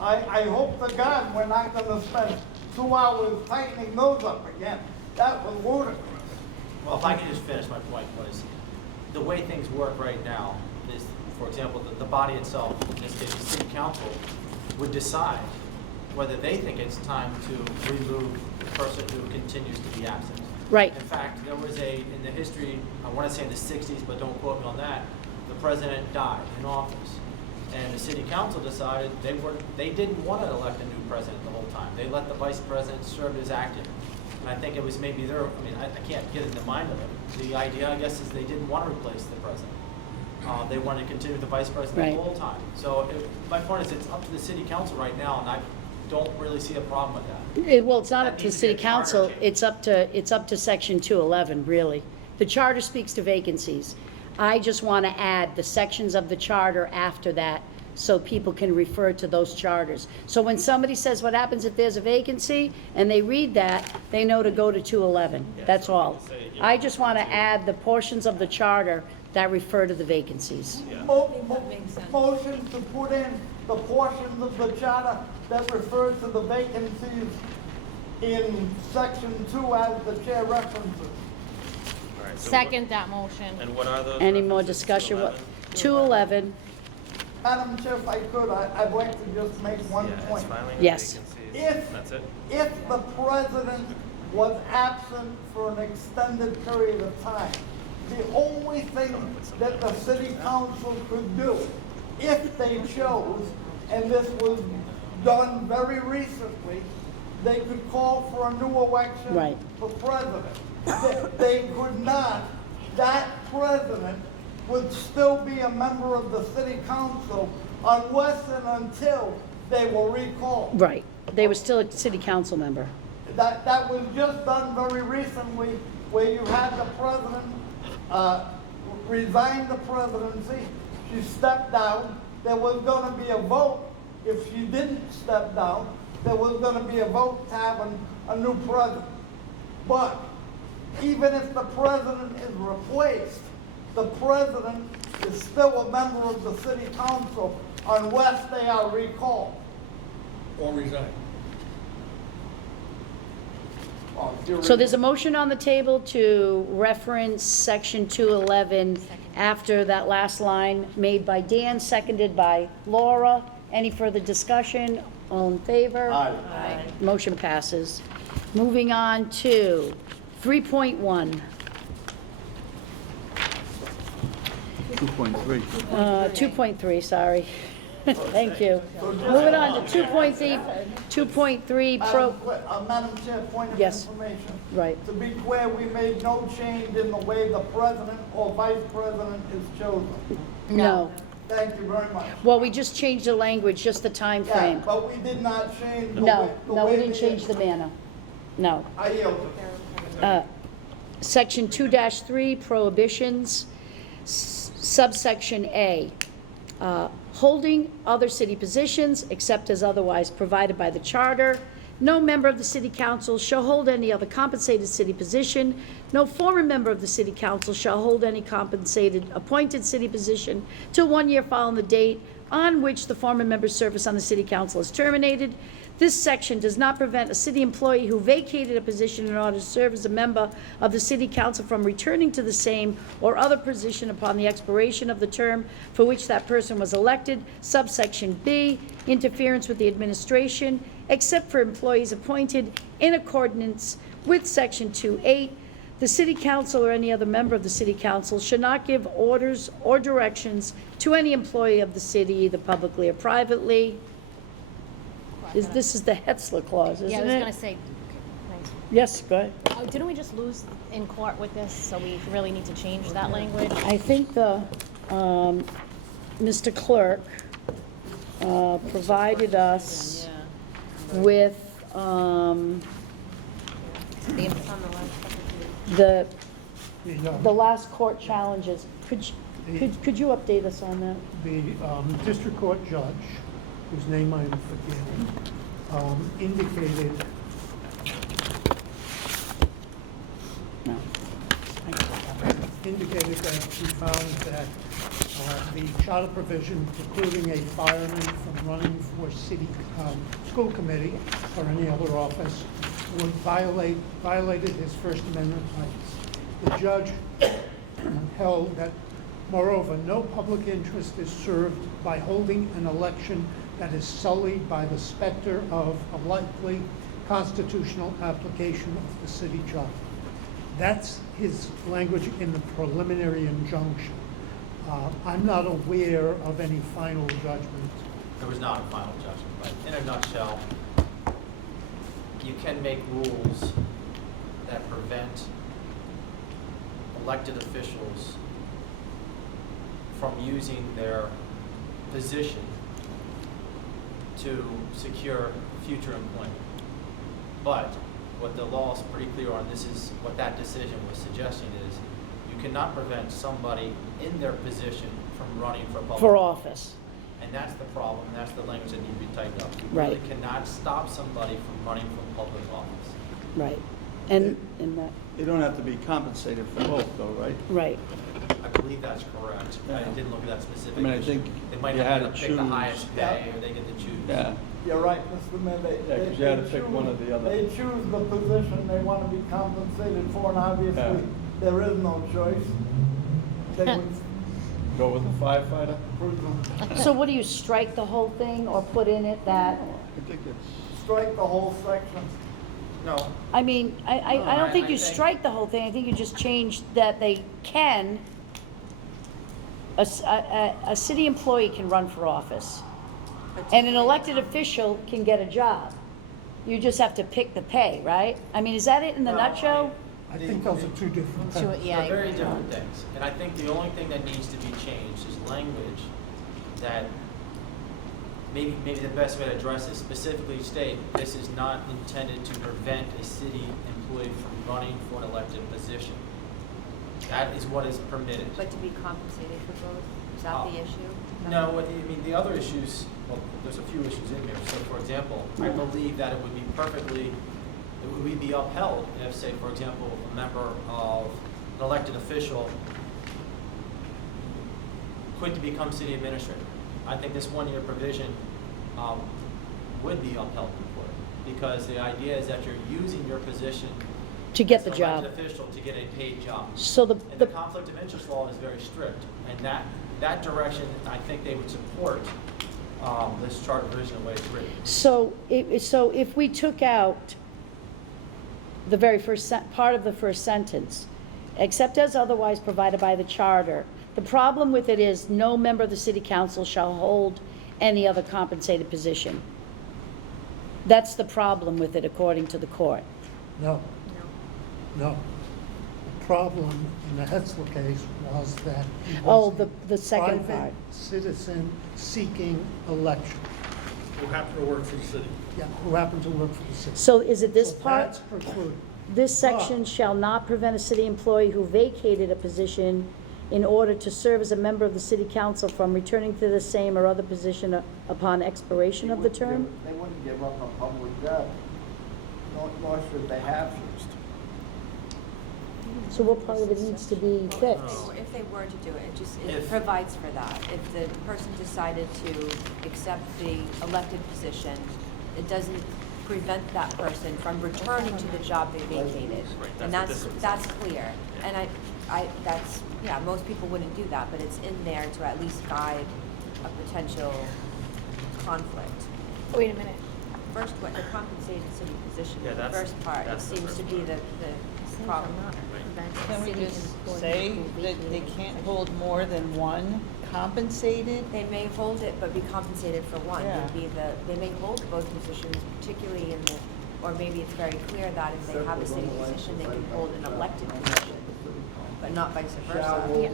I hope to God we're not gonna spend 2 hours tightening those up again. That was ludicrous. Well, if I could just finish my point was, the way things work right now is, for example, the body itself, in this case, the city council, would decide whether they think it's time to remove the person who continues to be absent. Right. In fact, there was in the history, I want to say in the 60s, but don't quote me on that, the president died in office. And the city council decided they didn't want to elect a new president the whole time. They let the vice president serve as acting. And I think it was maybe I can't get in the mind of it. The idea, I guess, is they didn't want to replace the president. They wanted to continue with the vice president Right. the whole time. So my point is, it's up to the city council right now, and I don't really see a problem with that. Well, it's not That up to needs to be city a charter council, change. it's up to section 211, really. The charter speaks to vacancies. I just want to add the sections of the charter after that, so people can refer to those charters. So when somebody says, what happens if there's a vacancy, and they read that, they know to go to 211, that's all. I just want to add the portions of the charter that refer to the vacancies. Motion to put in the portions of the charter that refer to the vacancies in section 2 as the chair references. All right, so Second that motion. And what are those? Any more references? discussion? 211? 211, Madam Chair, if I could, I'd like to just make one Yeah, it's point. filing of Yes. vacancies. That's it? If the president was absent for an extended period of time, the only thing that the city council could do, if they chose, and this was done very recently, they could call for a new election Right. for president. They could not, that president would still be a member of the city council unless and until they were recalled. Right. They were still a city council member. That was just done very recently, where you had the president resign the presidency, she stepped down, there was gonna be a vote. If she didn't step down, there was gonna be a vote to have a new president. But even if the president is replaced, the president is still a member of the city council unless they are recalled. Or resign. So there's a motion on the table to reference section 211 after that last line, made by Dan, seconded by Laura. Any further discussion? All in favor? Aye. Motion passes. Moving on to 3.1. 2.3. 2.3, sorry. Thank you. Moving on to 2.3, Madam Chair, point of Yes. information. right. To be clear, we made no change in the way the president or vice president is chosen. No. Thank you very much. Well, we just changed the language, just the time Yeah, frame. but we did not change the No, way. the no, we way didn't the- change the manner. No. I yield. Section 2-3, prohibitions, subsection A, holding other city positions except as otherwise provided by the charter. No member of the city council shall hold any other compensated city position. No former member of the city council shall hold any compensated appointed city position till 1 year following the date on which the former member's service on the city council is terminated. This section does not prevent a city employee who vacated a position in order to serve as a member of the city council from returning to the same or other position upon the expiration of the term for which that person was elected. Subsection B, interference with the administration, except for employees appointed in accordance with section 2.8. The city council or any other member of the city council should not give orders or directions to any employee of the city, either publicly or privately. This is the Hetzler clause, isn't it? Yeah, I was gonna say, thanks. Yes, go ahead. Didn't we just lose in court with this, so we really need to change that language? I think the, Mr. Clerk, provided us with, the last court challenges. Could you update us on that? The district court judge, whose name I'm forgetting, indicated No. that she found that the charter provision precluding a fireman from running for city, school committee or any other office would violated his First Amendment rights. The judge held that, moreover, no public interest is served by holding an election that is sullied by the specter of a likely constitutional application of the city charter. That's his language in the preliminary injunction. I'm not aware of any final judgment. There was not a final judgment, but in a nutshell, you can make rules that prevent elected officials from using their position to secure future employment. But what the law is pretty clear on, this is what that decision was suggesting, is you cannot prevent somebody in their position from running for public For office. And that's the problem, and that's the language that needs to be tightened up. You Right. really cannot stop somebody from running for public office. Right. And that, They don't have to be compensated for both, though, right? right. I believe that's correct. I Yeah. didn't look at that specific. I mean, I issue. think They might you had have to to pick the choose. highest pay, or they get to choose. Yeah. You're right, Mr. Mayor. Yeah, 'cause you had to pick one or the other. They choose the position they want to be compensated for, and obviously, there is no choice. They would Go with the firefighter? So what do you, strike the whole thing or put in it that, I think it's, strike the whole section. No, I mean, I No, don't think I you think- strike the whole thing. I think you just change that they can, a city employee can run for office. And an elected official can get a job. You just have to pick the pay, right? I mean, is that it in the nutshell? I think those are two different things. Yeah, I They're very agree. different things, and I think the only thing that needs to be changed is language that maybe the best way to address this, specifically state, this is not intended to prevent a city employee from running for an elected position. That is what is permitted. But to be compensated for both, is that the issue? No, I mean, the other issues, well, there's a few issues in here. So, for example, I believe that it would be it would be upheld if, say, for example, a member of an elected official quit to become city administrator. I think this one-year provision would be upheld before it, because the idea is that you're using your position To get as the an job. elected official to get a paid job. So And the conflict of interest law is very strict, and that direction, I think they would support this charter provision the way it's written. So if we took out the very first part of the first sentence, except as otherwise provided by the charter, the problem with it is no member of the city council shall hold any other compensated position. That's the problem with it, according to the court. No. No. The problem in the Hetzler case was that he Oh, was the a second private part. citizen seeking election. Who happen to work for the city. Yeah, who happened to work for the city. So is it this So part? that's precluded. This section But- shall not prevent a city employee who vacated a position in order to serve as a member of the city council from returning to the same or other position upon expiration of the term? They wouldn't give up a public job, nor should they have. So what part of it needs to be fixed? So if they were to do it, it If- provides for that. If the person decided to accept the elected position, it doesn't prevent that person from returning to the job they vacated. Right, And that's what that's this clear. And most people wouldn't do that, but it's in there to at least guide a potential conflict. Wait a minute. First, what, the compensated city position, Yeah, the that's- first part, it that's the seems first to be part. the problem. Can we just say that they can't hold more than one compensated? They may hold it, but be compensated for one, Yeah. they may hold both positions, particularly in the, or maybe it's very clear that if they have a city position, they can hold an elected position, but not vice versa. Yeah,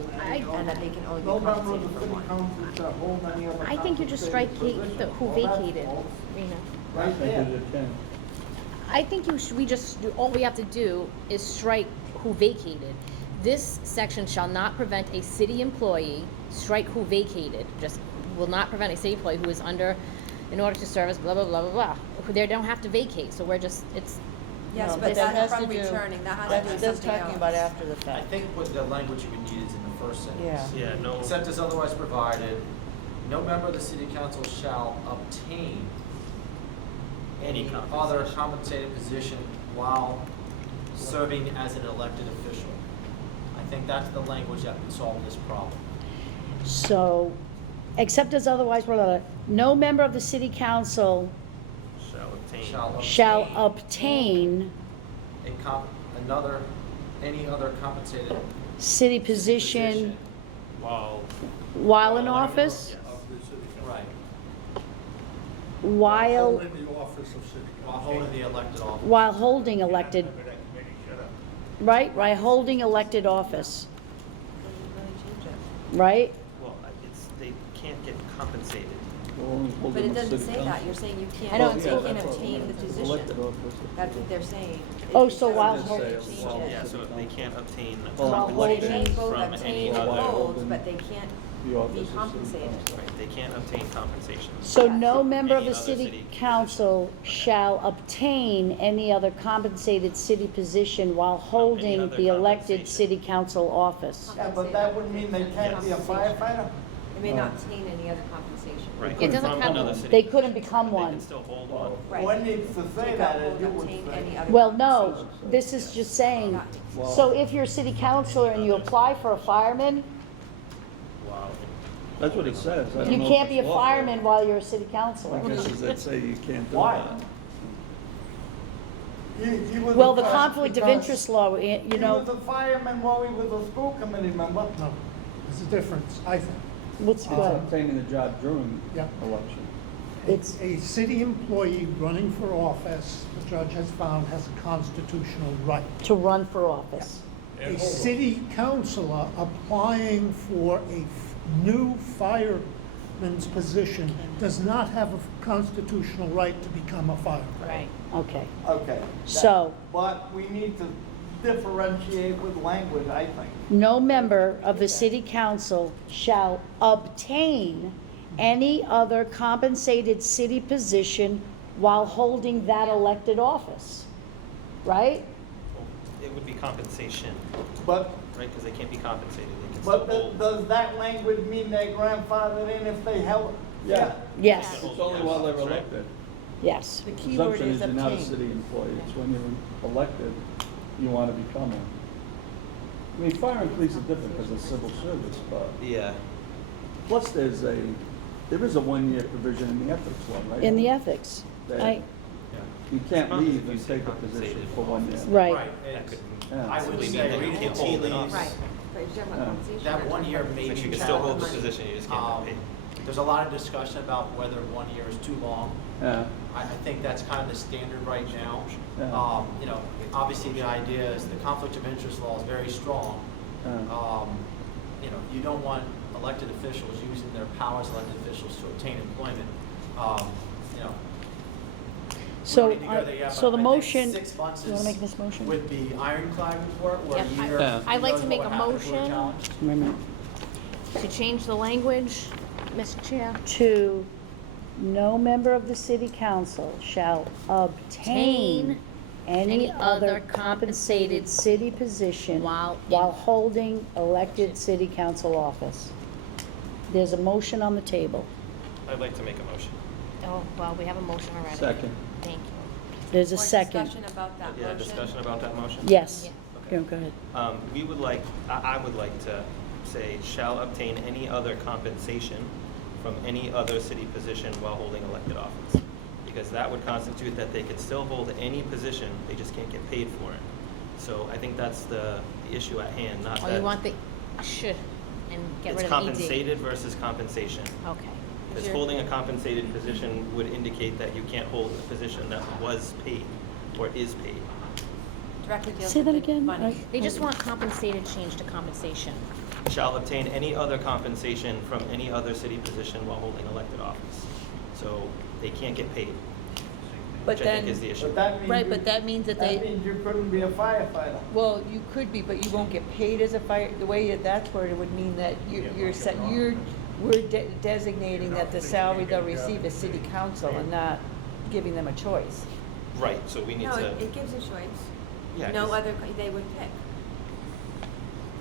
And that they can only be No member of compensated the for city one. council shall hold any other. I think you just strike compensated position. who Well, that's vacated, false. Rena. Right I there. did it again. I think all we have to do is strike who vacated. This section shall not prevent a city employee, strike who vacated, just will not prevent a city employee who is under, in order to service, blah, blah, blah, blah, blah. They don't have to vacate, so we're just, it's, Yes, No, but that that's has from to do- returning, that has to do with That's something else. talking about after the I fact. think what the language you would need is in the first sentence. Yeah. Yeah, no. Except as otherwise provided, no member of the city council shall obtain Any any compensation. other compensated position while serving as an elected official. I think that's the language that would solve this problem. So, except as otherwise, no member of the city council shall obtain Any other compensated city position While. while in office, Of the city council. Right, while, Holding the office of city while council. holding the elected office. while holding elected, right, holding elected office, right? Well, they can't get compensated. But it doesn't say that, you're saying you I can't, don't- you can't obtain the position. Elected office. That's what they're saying. Oh, It so doesn't while change hold- it. Yeah, so they can't obtain Well, While They compensation may both from obtain any and other. hold, but they can't The office be of city compensated. council. Right, they can't obtain compensation. So no member of Any the other city city council shall obtain any other compensated city position while holding other the elected compensation. city council office. Yeah, but that would mean they can't be a firefighter? They may not obtain any other compensation. Right. It doesn't From have- another city. They couldn't become They one. can still hold one. Right. One needs to say Take that, out as hold, you would obtain say. any other Well, no, compensation. this is just saying, Not- so if you're a city councilor and you apply for a fireman, Wow. That's what it says. I don't you know if can't be a it's lawful. fireman while you're a city councilor. I guess is that say you can't do Why? that. He was Well, a the fire- conflict of because interest law, you He know, was a fireman while he was a school committee member. No, there's a difference, I think. what's It's good? obtaining the job during Yeah. election. It's, A city employee running for office, the judge has found, has a constitutional right. to run for office. A city councilor applying for a new fireman's position does not have a constitutional right to become a fireman. Right. Okay. Okay. So- But we need to differentiate with language, I think. No member of the city council shall obtain any other compensated city position while holding that elected office, right? It would be compensation, But, right? Because they can't be compensated. They can still but hold. does that language mean they're grandfathered in if they held? Yeah. Yes, It's only while they're That's right. elected. yes. The key word Presumption is is you're not a obtain. city employee, it's when you're elected, you want to become one. I mean, fire and police are different because of civil service, but, Yeah. plus there is a 1-year provision in the ethics law, right? In the ethics. That I, You can't As long as leave you and say take a position compensated for 1 year. right. That It's- could Yeah. I would simply mean say, that you reading the can't tea hold it leaves, off. Right, but you're talking about Yeah. compensation. that or 1 year different? may But be you can still hold the challenged. position, you just can't Um, get paid. There's a lot of discussion about whether 1 year is too long. Yeah, I think that's kind of the standard right now. Yeah. You know, obviously the idea is the conflict of interest law is very strong. yeah. You know, you don't want elected officials using their powers as elected officials to obtain employment. You know, So, we don't need to go there yet, so but the I think motion, 6 months you want is to make this motion? with the ironclad report, where Yep, a year. Yeah. I'd like knows to what make would a happen if we were motion. challenged. Wait a minute. To change the language, Mr. Chair. To, no member of the city council shall obtain any other compensated city position While holding elected city council office. There's a motion on the table. I'd like to make a motion. Oh, well, we have a motion already. Second. Thank you. There's a More second. discussion about that Yeah, motion? discussion about that motion? Yes. Okay. Go ahead. We would like, I would like to say, shall obtain any other compensation from any other city position while holding elected office. Because that would constitute that they could still hold any position, they just can't get paid for it. So I think that's the issue at hand, not Oh, that. you want the should and get rid It's of the ED? compensated versus compensation. Okay. Because holding a compensated position would indicate that you can't hold a position that was paid or is paid. Directly deals Say with that the again. money. They just want compensated changed to compensation. Shall obtain any other compensation from any other city position while holding elected office. So they can't get paid, But which I think then, is the issue. But that means. right, you- but that means that they, That means you couldn't be a firefighter. well, you could be, but you won't get paid as a fire, the way that's worded would mean that we're designating that the salary they'll receive is city council and not giving them a choice. Right, so we need No, to, it gives a choice. yeah, No 'cause- other, they would pick.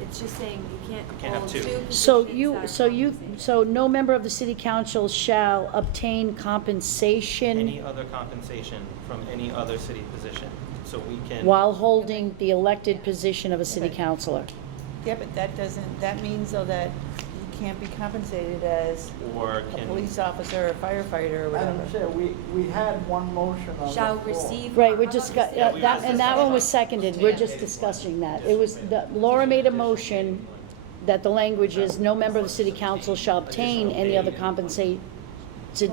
It's just saying you can't Can't have hold two. two positions So that you, are compensated. so no member of the city council shall obtain compensation any other compensation from any other city position. So we can. while holding the elected position of a city councilor. Yeah, but that means though that you can't be compensated as Or a can. police officer or firefighter or whatever. Madam Chair, we had one motion on the Shall floor. receive. Right, how we're about just, receive? that, and that one was seconded, we're just discussing that. It was, Laura made a motion that the language is, no member of the city council shall obtain any other compensated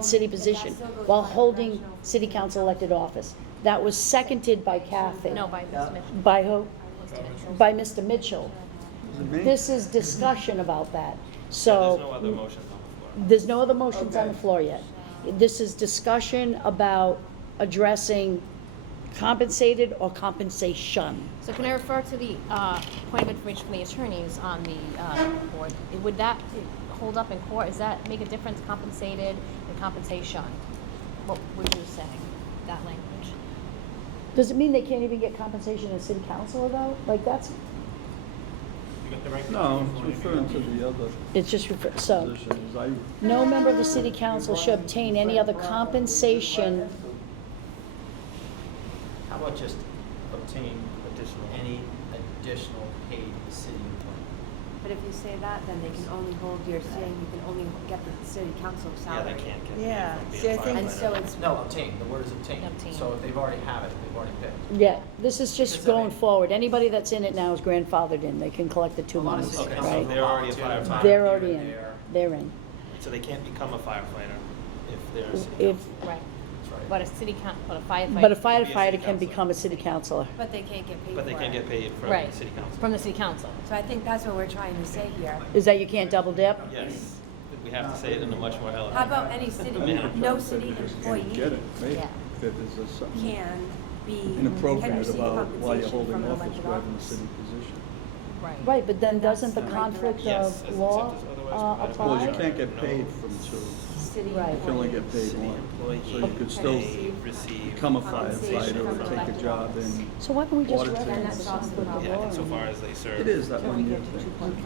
city position while holding city council elected office. That was seconded by Kathy. No, by Ms. Mitchell. By who? Mr. Mitchell. By Mr. Mitchell. Is it me? This is discussion about that, There's no other so, motions on the floor. there's no other motions on the floor yet. This is discussion about addressing compensated or compensation. So can I refer to the point of information from the attorneys on the board? Would that hold up in court? Does that make a difference, compensated and compensation? What were you saying, that language? Does it mean they can't even get compensation as city councilor though? Like that's, No, it's referring to the other it's just, so, positions. no member of the city council shall obtain any other compensation. How about just obtain any additional paid city employment? But if you say that, then they can only hold, you're saying you can only get the city council Yeah, salary. they can't get. paid Yeah, from being see, I a think- And firefighter. so it's, No, obtain, the word is obtain. Obtain. So if they've already have it, they've already picked. Yeah, this is just Because I going mean- forward. Anybody that's in it now is grandfathered in. They can collect the two A lot of monies, city Okay, so council right? they're already a volunteer their firefighter. time They're here already and in. there. They're in. So they can't become a firefighter. if they're a city If, council. Right. That's right. But a but a firefighter. but a Be a firefighter city can councilor. become a city councilor. But they can't get paid for it. But they can't get paid from Right. the city council. From the city council. So I think that's what we're trying to say here. Is that you can't double dip? Yes, we have to say it in a much more elegant. How about any city, manner. no city Get employee it, right? Yeah. If there's something can be, can inappropriate receive about while you're compensation holding from an office elected rather than a office. city position. Right. Right, but then That's doesn't the the right conflict Yes, of as law except as otherwise provided by Well, apply? you can't get paid from two. City Right. You can only get paid City one. employee So you could still may receive become a compensation firefighter from or an take a elected job office. in. So why don't we just Auditor. reference And the that solves the conflict of Yeah, law? insofar as they serve. It is that Till we one year get to thing.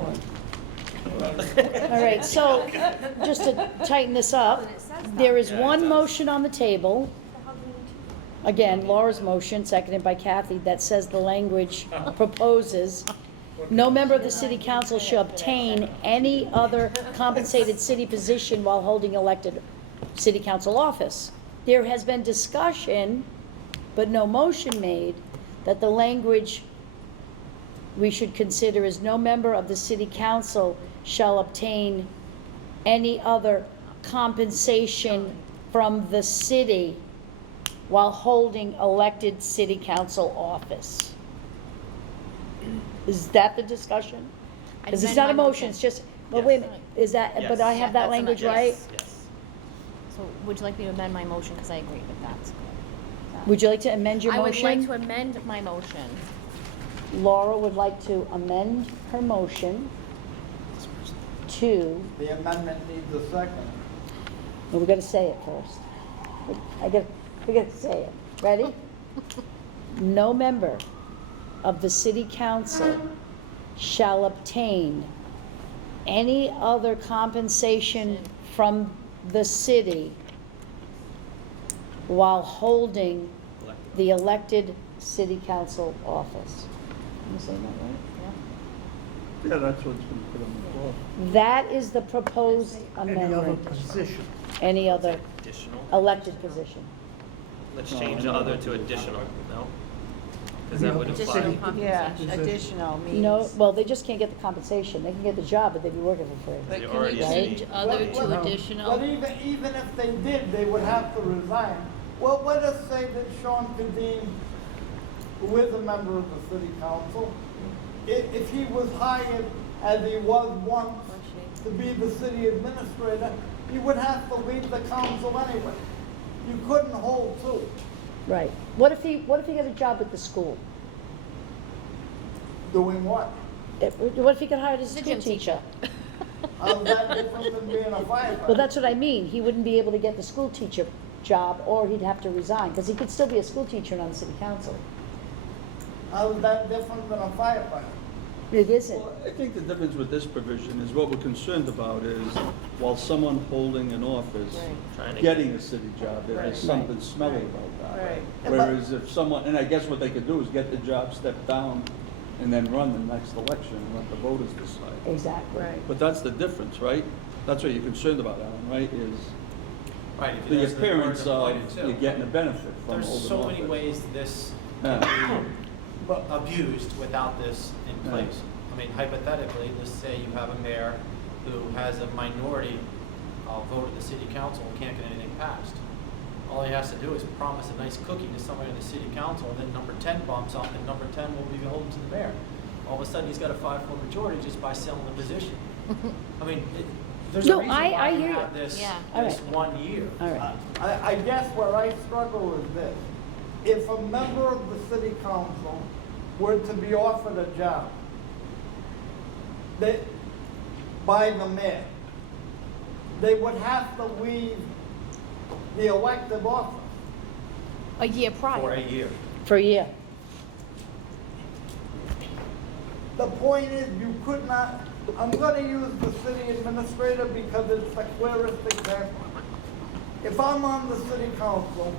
2.4. All right, so just to tighten this up, there is Yeah, it one does. motion on the table. Again, Laura's motion, seconded by Kathy, that says the language proposes, no member of the city council shall obtain any other compensated city position while holding elected city council office. There has been discussion, but no motion made, that the language we should consider is no member of the city council shall obtain any other compensation from the city while holding elected city council office. Is that the discussion? I'd Because it's amend not a my motion, it's just, but wait a minute, is that, but Yes. I have that That's language enough. right? Yes, yes. So would you like me to amend my motion, because I agree with that? Would you like to amend your I would like to motion? amend my motion. Laura would like to amend her motion to, The amendment needs a second. well, we gotta say it first. We gotta say it. Ready? No member of the city council shall obtain any other compensation from the city while holding Elected. the elected city council office. Am I saying that right? Yeah, that's what's been put on the floor. That is the proposed Any other amendment. position. Any other Additional, elected position. let's change the other to additional, no? Because that would Additional imply, compensation. Yeah, additional means. No, well, they just can't get the compensation. They can get the job, but they'd be working for free. But You're can already you a change city other employee. to But additional? even if they did, they would have to resign. Well, let us say that Sean Kadim, who is a member of the city council, if he was hired as he was once to be the city administrator, he would have to leave the council anyway. You couldn't hold two. Right. What if he got a job at the school? Doing what? What if he got hired as a He's a school gym teacher? How's that different than being a firefighter? Well, that's what I mean. He wouldn't be able to get the school teacher job, or he'd have to resign, because he could still be a school teacher and on the city council. How's that different than a firefighter? It isn't. Well, I think the difference with this provision is what we're concerned about is while someone holding an office, Trying to- getting a city job, there is Right. something smelly about that. Right. Whereas if someone, and I guess what they could do is get the job, step down, and then run the next election and let the voters decide. Exactly. Right. But that's the difference, right? That's what you're concerned about, Alan, right? Is Right, if the there's the word appearance of appointed too. you're getting a benefit from There's holding so many office. ways this Yeah. can be abused without this in Yeah. place. I mean, hypothetically, let's say you have a mayor who has a minority vote of the city council and can't get anything passed. All he has to do is promise a nice cookie to somebody in the city council, and then number 10 bumps up, and number 10 will be beholden to the mayor. All of a sudden, he's got a 5-4 majority just by selling the position. I mean, there's a No, reason I why hear you you. have this, Yeah. All this right. 1 year. All right. I guess where I struggle is this. If a member of the city council were to be offered a job that, by the mayor, they would have to leave the elected office. A year For prior. a year. For a year. The point is, you could not, I'm gonna use the city administrator because it's the clearest example. If I'm on the city council,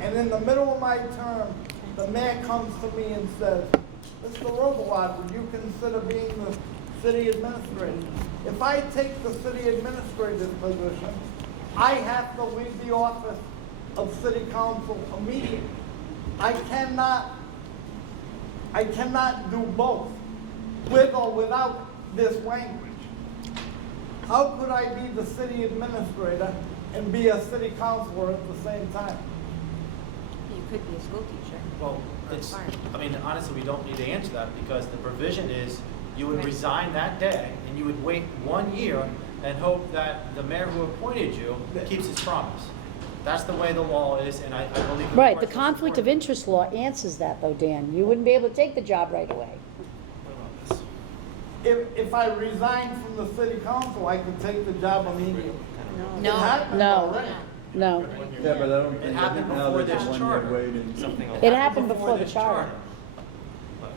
and in the middle of my term, the mayor comes to me and says, Mr. Robillard, would you consider being the city administrator? If I take the city administrator's position, I have to leave the office of city council immediately. I cannot do both, with or without this language. How could I be the city administrator and be a city councilor at the same time? You could be a school teacher. Well, it's, I mean, honestly, we don't need to answer that because the provision is you would resign that day and you would wait 1 year and hope that the mayor who appointed you keeps his promise. That's the way the law is, and I believe. Right, the conflict of interest law answers that though, Dan. You wouldn't be able to take the job right away. If I resigned from the city council, I could take the job immediately. No. It happened No. already. No, Yeah, but I don't It think, I happened think now before there's this a 1 charter. year waiting. Something like it that. happened before the this charter. But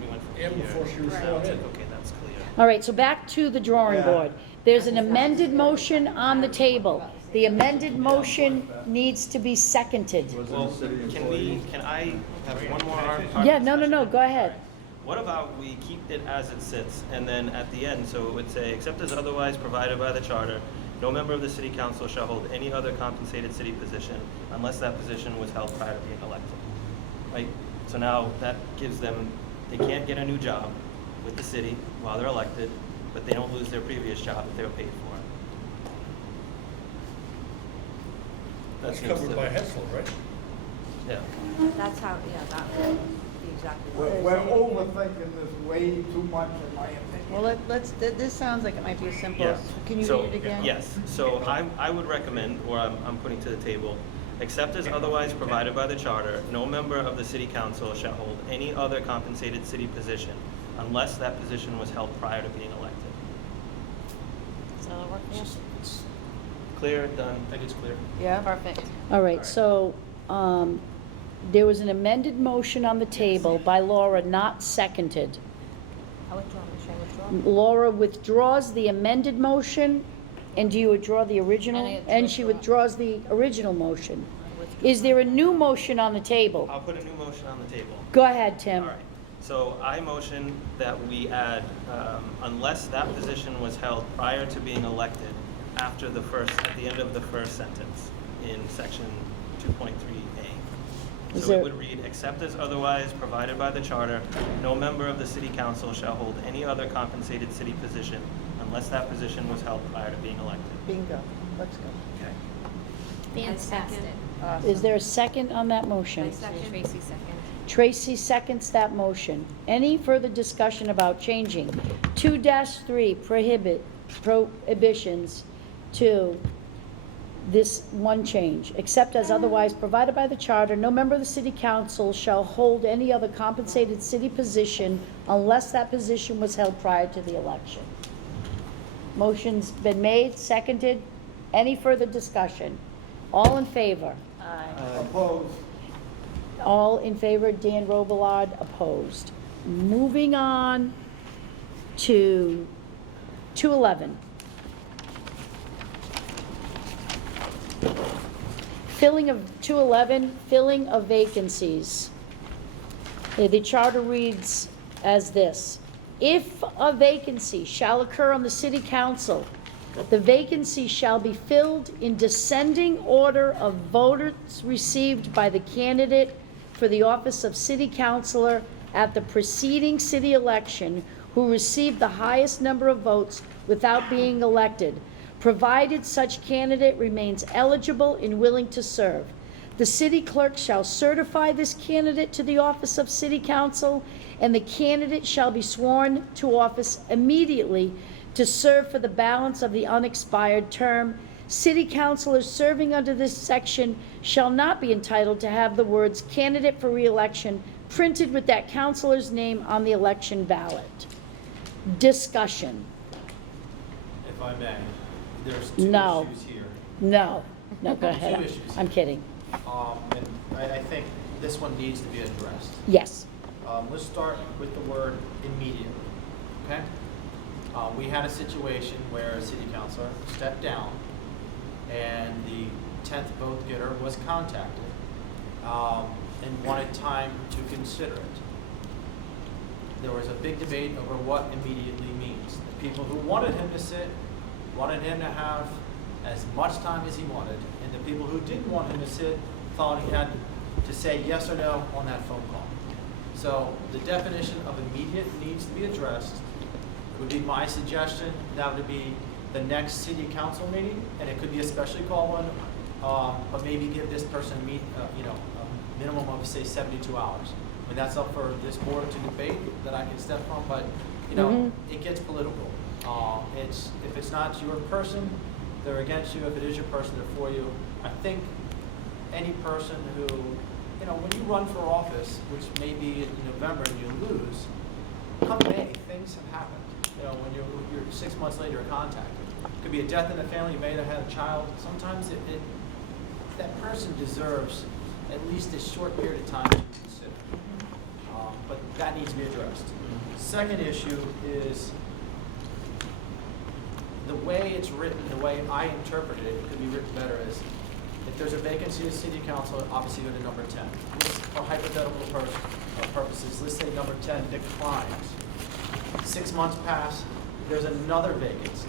we went from And here. before she was Right. sworn It's in. like, okay, that's clear. All right, so back to the drawing Yeah. board. There's an amended motion on the table. The amended motion needs to be seconded. Was it Well, a city can we, employee? can I have one more part? Yeah, no, go ahead. What about we keep it as it sits, and then at the end, so it would say, except as otherwise provided by the charter, no member of the city council shall hold any other compensated city position unless that position was held prior to being elected. Right? So now that gives them, they can't get a new job with the city while they're elected, but they don't lose their previous job if they were paid for it. That's seems covered to- by Hessel, right? Yeah. That's how, yeah, that would be exactly what. We're overthinking this way too much, in my opinion. Well, this sounds like it might be as simple as, can you So, read it again? Yes, so I would recommend, or I'm putting to the table, except as otherwise provided by the charter, no member of the city council shall hold any other compensated city position unless that position was held prior to being elected. Does that work for you? It's, Clear, done? I think it's clear. Yeah? Perfect. All right, so, there was an amended motion on the table by Laura, not seconded. I withdraw, should I withdraw? Laura withdraws the amended motion, and do you withdraw the original? And I And she withdraw. withdraws the original motion. I withdraw. Is there a new motion on the table? I'll put a new motion on the table. Go ahead, Tim. All right, so I motion that we add, unless that position was held prior to being elected after the first, at the end of the first sentence in section 2.3A. Is So there- it would read, except as otherwise provided by the charter, no member of the city council shall hold any other compensated city position unless that position was held prior to being elected. Bingo, let's go. Okay. Fantastic. Awesome. Is there a second on that motion? Tracy second. Tracy seconds that motion. Any further discussion about changing 2-3 prohibitions to this one change? Except as otherwise provided by the charter, no member of the city council shall hold any other compensated city position unless that position was held prior to the election. Motion's been made, seconded. Any further discussion? All in favor? Opposed. All in favor, Dan Robillard, opposed. Moving on to 211. Filling of 211, filling of vacancies. The charter reads as this: if a vacancy shall occur on the city council, the vacancy shall be filled in descending order of votes received by the candidate for the office of city councilor at the preceding city election who received the highest number of votes without being elected, provided such candidate remains eligible and willing to serve. The city clerk shall certify this candidate to the office of city council, and the candidate shall be sworn to office immediately to serve for the balance of the unexpired term. City councilors serving under this section shall not be entitled to have the words "candidate for re-election" printed with that councilor's name on the election ballot. Discussion. If I may, there's two No. issues here. No, go Two ahead. issues. I'm kidding. And I think this one needs to be addressed. Yes. Let's start with the word immediately, okay? We had a situation where a city councilor stepped down and the 10th vote getter was contacted and wanted time to consider it. There was a big debate over what immediately means. The people who wanted him to sit wanted him to have as much time as he wanted, and the people who didn't want him to sit thought he had to say yes or no on that phone call. So the definition of immediate needs to be addressed. It would be my suggestion that would be the next city council meeting, and it could be a specially called one, but maybe give this person a minimum of, say, 72 hours. I mean, that's up for this board to debate, that I can step from, but, it gets political. If it's not your person, they're against you. If it is your person, they're for you. I think any person who, when you run for office, which may be in November and you lose, come May, things have happened. When you're 6 months later contacted. It could be a death in the family, you may have had a child. Sometimes that person deserves at least a short period of time to consider. But that needs to be addressed. Second issue is the way it's written, the way I interpret it, it could be written better as, if there's a vacancy at city council, obviously go to number 10. For hypothetical purposes, let's say number 10 declines. 6 months pass, there's another vacancy.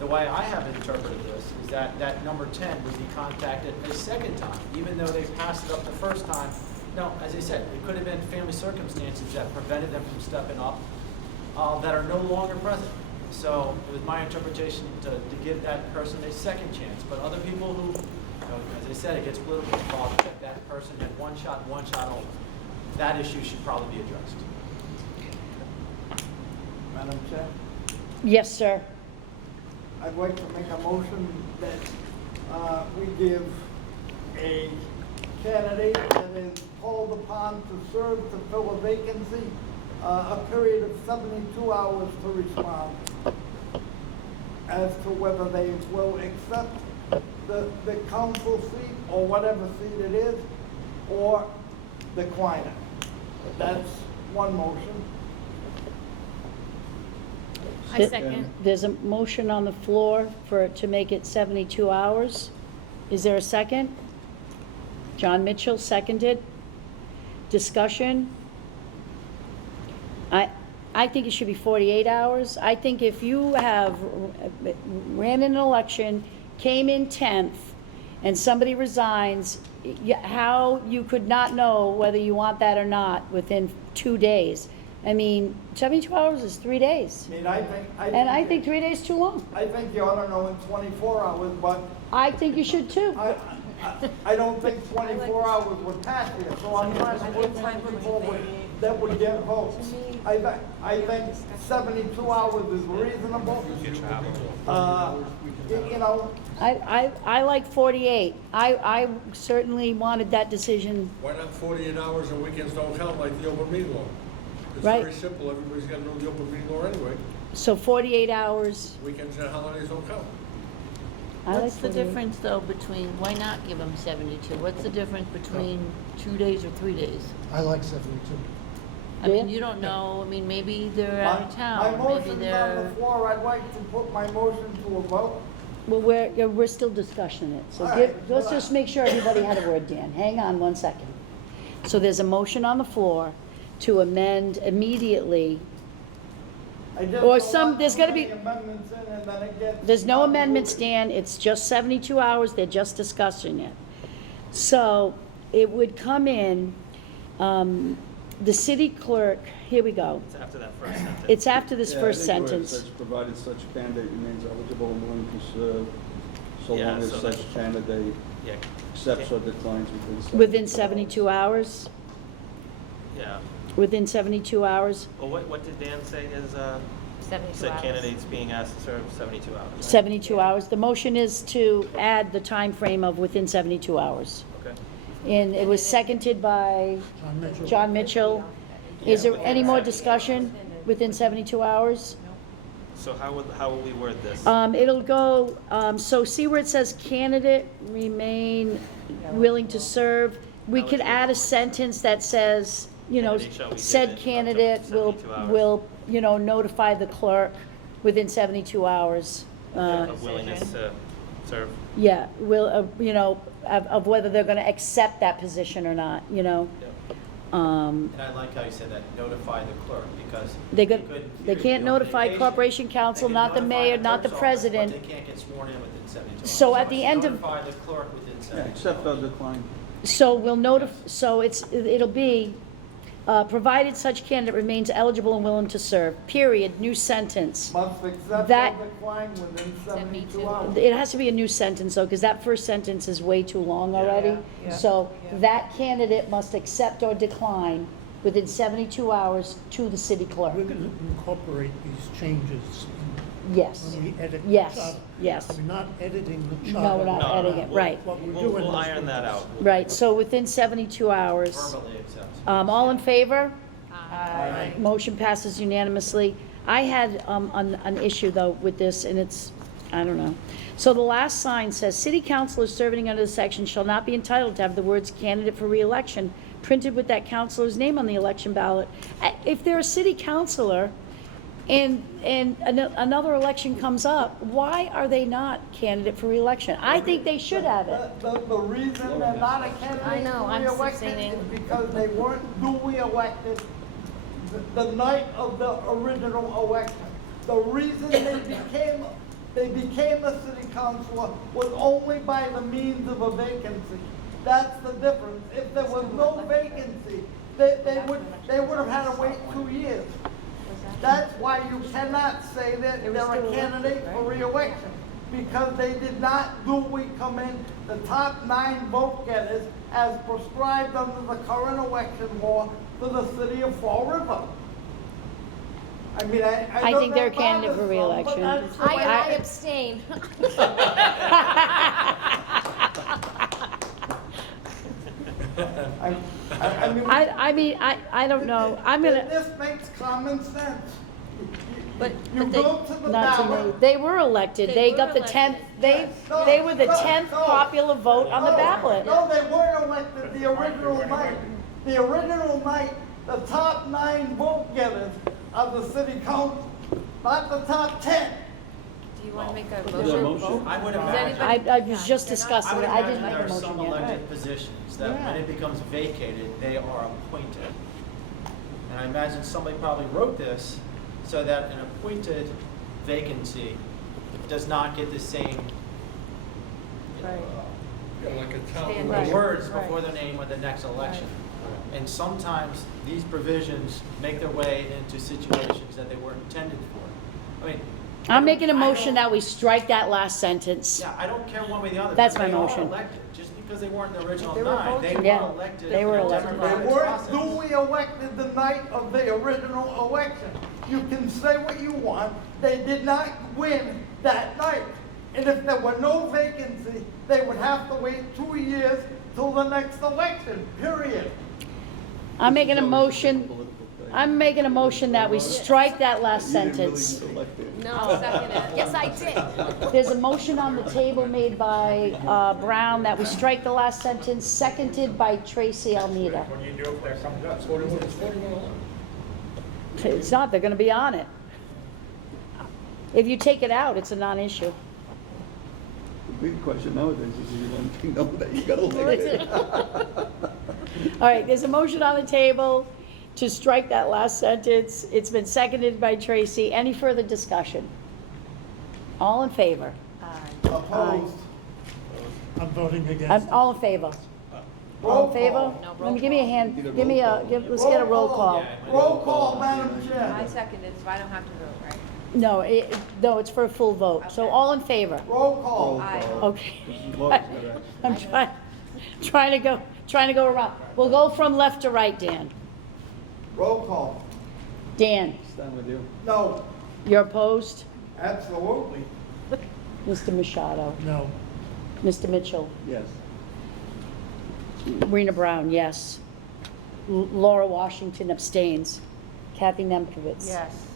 The way I have interpreted this is that number 10 would be contacted a second time, even though they passed it up the first time. Now, as I said, it could have been family circumstances that prevented them from stepping up that are no longer present. So it was my interpretation to give that person a second chance. But other people who, as I said, it gets political, that person had one shot only. That issue should probably be addressed. Madam Chair, Yes, sir. I'd like to make a motion that we give a candidate that is called upon to serve to fill a vacancy, a period of 72 hours to respond as to whether they will accept the council seat or whatever seat it is, or decline it. That's one motion. I second. There's a motion on the floor to make it 72 hours. Is there a second? John Mitchell seconded. Discussion? I think it should be 48 hours. I think if you have ran an election, came in 10th, and somebody resigns, how you could not know whether you want that or not within 2 days. I mean, 72 hours is 3 days. I think 3 days is too long. I think you ought to know in 24 hours, but I think you should too. I don't think 24 hours would pass here, so I'm trying to put something forward that would get votes. I think 72 hours is reasonable. I like 48. I certainly wanted that decision. Why not 48 hours and weekends don't count like the open meeting law? It's Right. very simple, everybody's got to know the open meeting law anyway. So 48 hours. Weekends and holidays don't count. I like What's the 48. difference though between, why not give them 72? What's the difference between 2 days or 3 days? I like 72. I mean, Yeah. you don't know, I mean, maybe they're out of My town, maybe motion's on they're. the floor, I'd like to put my motion to a vote. Well, we're still discussing it, so All right, let's just make sure everybody had a word, Dan. Hang on 1 second. So there's a motion on the floor to amend immediately. I just Or don't some- want there's too gotta many be- amendments in and then it gets. There's no amendments, convoluted. Dan, it's just 72 hours, they're just discussing it. So it would come in, the city clerk, here we go. It's after that first sentence. It's after this Yeah, I first think where it sentence. says, provided such candidate remains eligible and willing to serve, so Yeah, long as so such that- candidate Yeah. accepts or declines Within 72 hours? Yeah. Within 72 hours? Well, what did Dan say is, 72 said hours. candidates being asked to serve 72 hours? right? 72 hours. The motion is to add the time frame of within 72 hours. Okay. And it was seconded by John Mitchell. John Mitchell. Is there any more discussion within 72 hours? So how will we word this? It'll go, so see where it says candidate remain willing to serve? We could add a sentence that says, Candidate shall be given said up to candidate 72 hours. will, notify the clerk within 72 hours. Of willingness to serve? Yeah, of whether they're gonna accept that position or not, Yep. And I like how you said that, notify the clerk, because. They could, they on can't notify vacation, Corporation Council, they can not the notify mayor, not the clerk's office, president. But they can't get sworn in within 72 hours. So at the it's end of- Notify the clerk within 72 Yeah, hours. accept or decline. So we'll it'll be, provided such candidate remains eligible and willing to serve, period, new sentence. Must accept That- or decline within 72 hours. It has to be a new sentence, though, because that first sentence is way too long already. Yeah. So Yeah. that candidate must accept or decline within 72 hours to the city clerk. We're going to incorporate these changes Yes. when we edit the Yes, charter. yes. We're not editing the No, charter. we're not No, no, editing it, we'll- right. What we're We'll, doing we'll is iron that out. Right, so within 72 hours. Verbally accept. All in favor? Aye. Motion passes unanimously. I had an issue, though, with this, and it's, I don't know. So the last sign says, "City councilors serving under the section shall not be entitled to have the words candidate for reelection printed with that councilor's name on the election ballot." If they're a city councilor and another election comes up, why are they not candidate for reelection? I think they should have it. The reason they're not a I candidate know, for I'm reelection abstaining. is because they weren't duly elected the night of the original election. The reason they became a city councilor was only by the means of a vacancy. That's the difference. If there was no vacancy, they would have had to wait 2 years. That's why you cannot say that They were they're still a candidate elected, for right? reelection, because they did not duly come in the top 9 vote getters as prescribed under the current election law for the city of Fall River. I mean, I know think they're a that candidate for bothers some, but reelection. that's the way I it is. abstain. I mean, I don't know. I'm gonna, This makes common sense. But You they- go to the not to me. ballot. They were elected. They They were got the elected. 10th, they were the 10th popular vote on the ballot. No, they weren't elected the original night. The original night, the top 9 vote getters of the city council, not the top 10. Do you want to make a Is there a motion? I would Does imagine. anybody- I was just Yeah, discussing I would it. I didn't imagine make there a are some motion yet. elected positions that when Yeah. it becomes vacated, they are appointed. And I imagine somebody probably wrote this so that an appointed vacancy does not get the same, you know, Right. Yeah, like a town. Stand Right. words Right. before the name of the next election. And sometimes these provisions make their way into situations that they weren't intended for. I mean. I'm making a I motion don't- that we strike that last sentence. Yeah, I don't care one way or the other. That's because my they are motion. elected. Just because they weren't the original They were 9, they voted. Yeah, were elected. they were in a elected. They democratic weren't process. duly elected the night of the original election. You can say what you want, they did not win that night. And if there were no vacancy, they would have to wait 2 years till the next election, period. I'm making a This is always motion, political thing. I'm making a motion that we strike that last You didn't really sentence. select it. No, yes, I did. There's a motion on the table made by Brown that we strike the last sentence, seconded by Tracy Almeida. What do you do if that comes up? It's 41-11. It's not, they're gonna be on it. If you take it out, it's a non-issue. The big question nowadays is if you want to know that you got elected. All right, there's a motion on the table to strike that last sentence. It's been seconded by Tracy. Any further discussion? All in favor? Opposed. I'm voting against it. All in favor? All Roll in favor? call. No, Let me, give me a hand, Need a give me roll a, call. let's get a roll call. Roll call, Madam Chair. I seconded, so I don't have to vote, right? No, it's for a full vote. So Okay. all in favor? Roll call. Aye. Okay. Mrs. Lopez got it. I'm trying to go around. We'll go from left to right, Dan. Roll call. Dan, Stand with you. No, you're opposed? absolutely. Mr. Machado? No. Mr. Mitchell? Yes. Rena Brown, yes. Laura Washington abstains. Kathy Nemkowitz? Yes.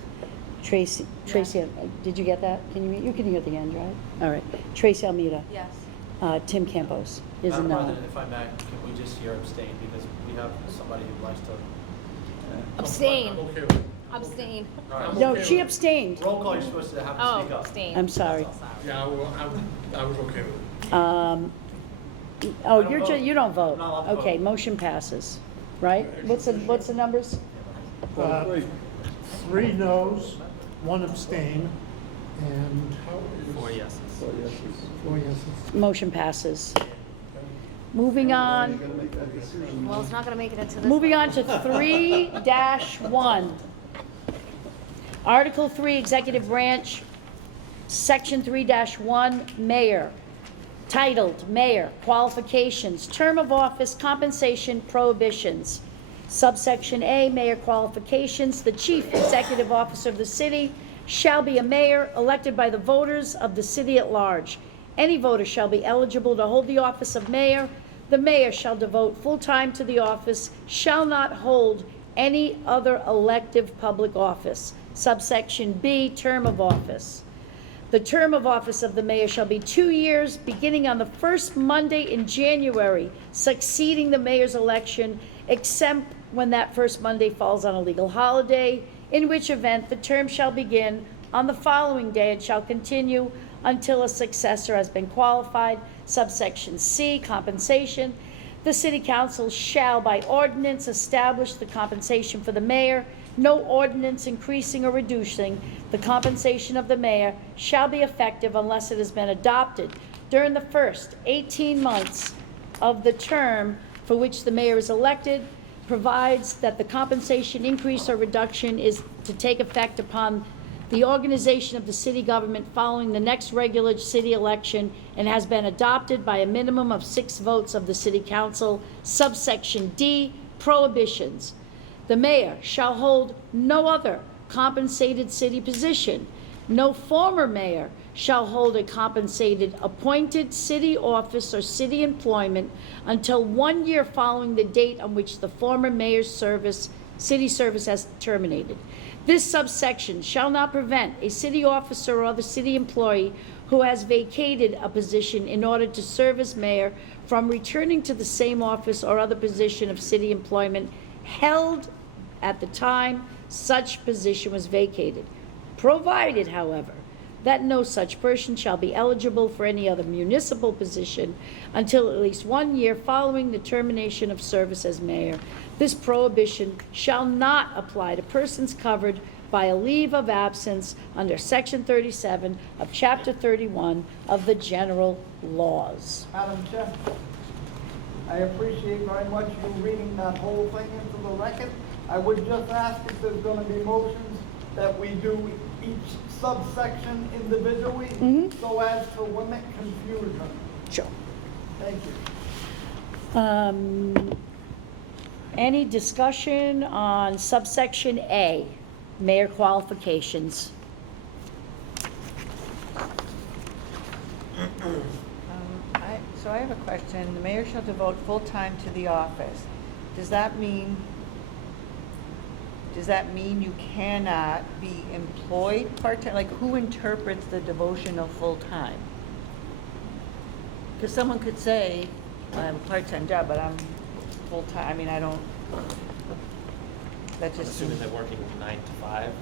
Tracy, did you get that? You can hear the end, right? All right. Tracy Almeida? Yes. Tim Campos is a Madam no. President, if I may, can we just hear abstain because we have somebody who likes to. Abstain, I'm okay with it. abstain. All right. No, okay she with it. abstained. Roll call, you're supposed to have to Oh, speak up. abstain. I'm sorry. Yeah, I was okay with it. Oh, I don't vote. you don't vote. I'm not allowed to Okay, vote. motion passes, right? What's the numbers? Three. 3 noes, 1 abstain, and Four yeses. So, yes, it's- 4 yeses. Motion passes. Moving You on. gotta make that decision. Well, it's not gonna make it into this. Moving one. on to 3-1. Article 3, Executive Branch, Section 3-1, Mayor. Titled, Mayor, Qualifications, Term of Office, Compensation, Prohibitions. Subsection A, Mayor Qualifications. The Chief Executive Officer of the city shall be a mayor elected by the voters of the city at large. Any voter shall be eligible to hold the office of mayor. The mayor shall devote full time to the office, shall not hold any other elective public office. Subsection B, term of office. The term of office of the mayor shall be 2 years, beginning on the first Monday in January, succeeding the mayor's election, except when that first Monday falls on a legal holiday, in which event the term shall begin on the following day and shall continue until a successor has been qualified. Subsection C, compensation. The city council shall by ordinance establish the compensation for the mayor. No ordinance increasing or reducing the compensation of the mayor shall be effective unless it has been adopted during the first 18 months of the term for which the mayor is elected, provides that the compensation increase or reduction is to take effect upon the organization of the city government following the next regular city election and has been adopted by a minimum of 6 votes of the city council. Subsection D, prohibitions. The mayor shall hold no other compensated city position. No former mayor shall hold a compensated appointed city office or city employment until 1 year following the date on which the former mayor's city service has terminated. This subsection shall not prevent a city officer or other city employee who has vacated a position in order to serve as mayor from returning to the same office or other position of city employment held at the time such position was vacated, provided, however, that no such person shall be eligible for any other municipal position until at least 1 year following the termination of service as mayor. This prohibition shall not apply to persons covered by a leave of absence under Section 37 of Chapter 31 of the General Laws. Madam Chair, I appreciate very much you reading that whole thing into the record. I would just ask if there's gonna be motions that we do each subsection individually so as to limit confusion. Sure. Thank you. Any discussion on subsection A, mayor qualifications? So I have a question. The mayor shall devote full time to the office. Does that mean you cannot be employed part-time? Like, who interprets the devotion of full time? Because someone could say, I have a part-time job, but I'm full-time. I mean, I don't, that just Assuming seems. they're working 9 to 5 or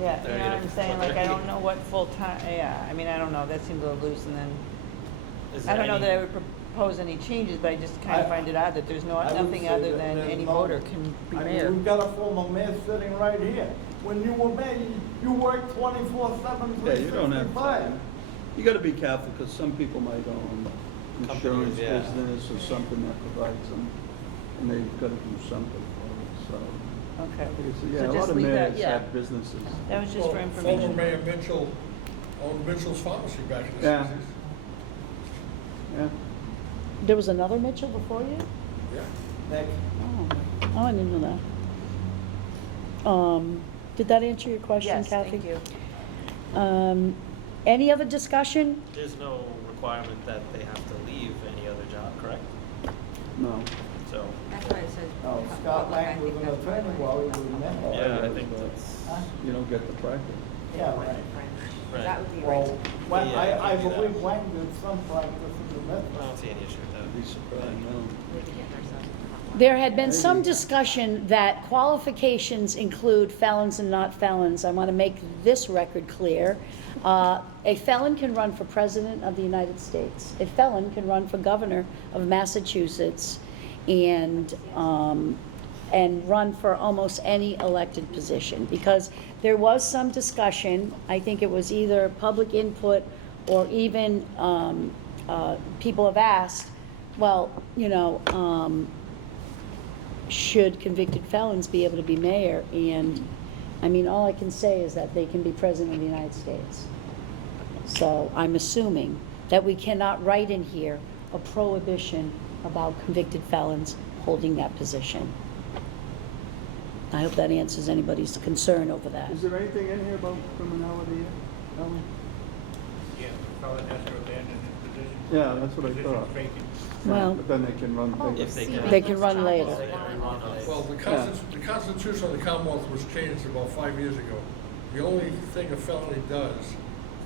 Yeah, 30 you know what to I'm saying? Like, I don't know what full-time, yeah, I mean, I don't know. That seems a little loose, and then, Is I there don't know any- that I would propose any changes, but I just kind of find it odd that there's I would nothing say other that than there's any no- voter can be I mean, mayor. we've got a former mayor sitting right here. When you were mayor, you worked 24/7, Yeah, you don't have 365. to. You gotta be careful, because some people might own insurance Companies, yeah. business or something that provides them, and they've gotta do something for it, so. Okay. Yeah, So a just lot of leave that, mayors yeah. have businesses. That was just for Former information. Mayor Mitchell owned Mitchell's Pharmacy back in the Yeah. 60s. Yeah. There was another Mitchell before you? Yeah. Next. Oh, I didn't know that. Did that answer your question, Yes, Kathy? thank you. Any other discussion? There's no requirement that they have to leave any other job, correct? No. So, That's what it says. Oh, Scott Lang was an attorney while he was mayor. yeah, I think that's, Huh? You don't get the practice. Yeah, right. right. That would be Well, right. when, Yeah, I you can do that. believe Lang did some practice in the I Midwest. don't see any issue with I'd be that. surprised, no. There had been some discussion that qualifications include felons and not felons. I want to make this record clear. A felon can run for president of the United States. A felon can run for governor of Massachusetts and run for almost any elected position. Because there was some discussion, I think it was either public input or even people have asked, well, should convicted felons be able to be mayor? And, I mean, all I can say is that they can be president of the United States. So I'm assuming that we cannot write in here a prohibition about convicted felons holding that position. I hope that answers anybody's concern over that. Is there anything in here about criminality, Ellen? Yeah, the felon has to abandon his position. Yeah, that's what I Position's thought. vacant. Well, But then they can run things. If they can. they can run later. Well, the Constitution of the Commonwealth was changed about 5 years ago. The only thing a felony does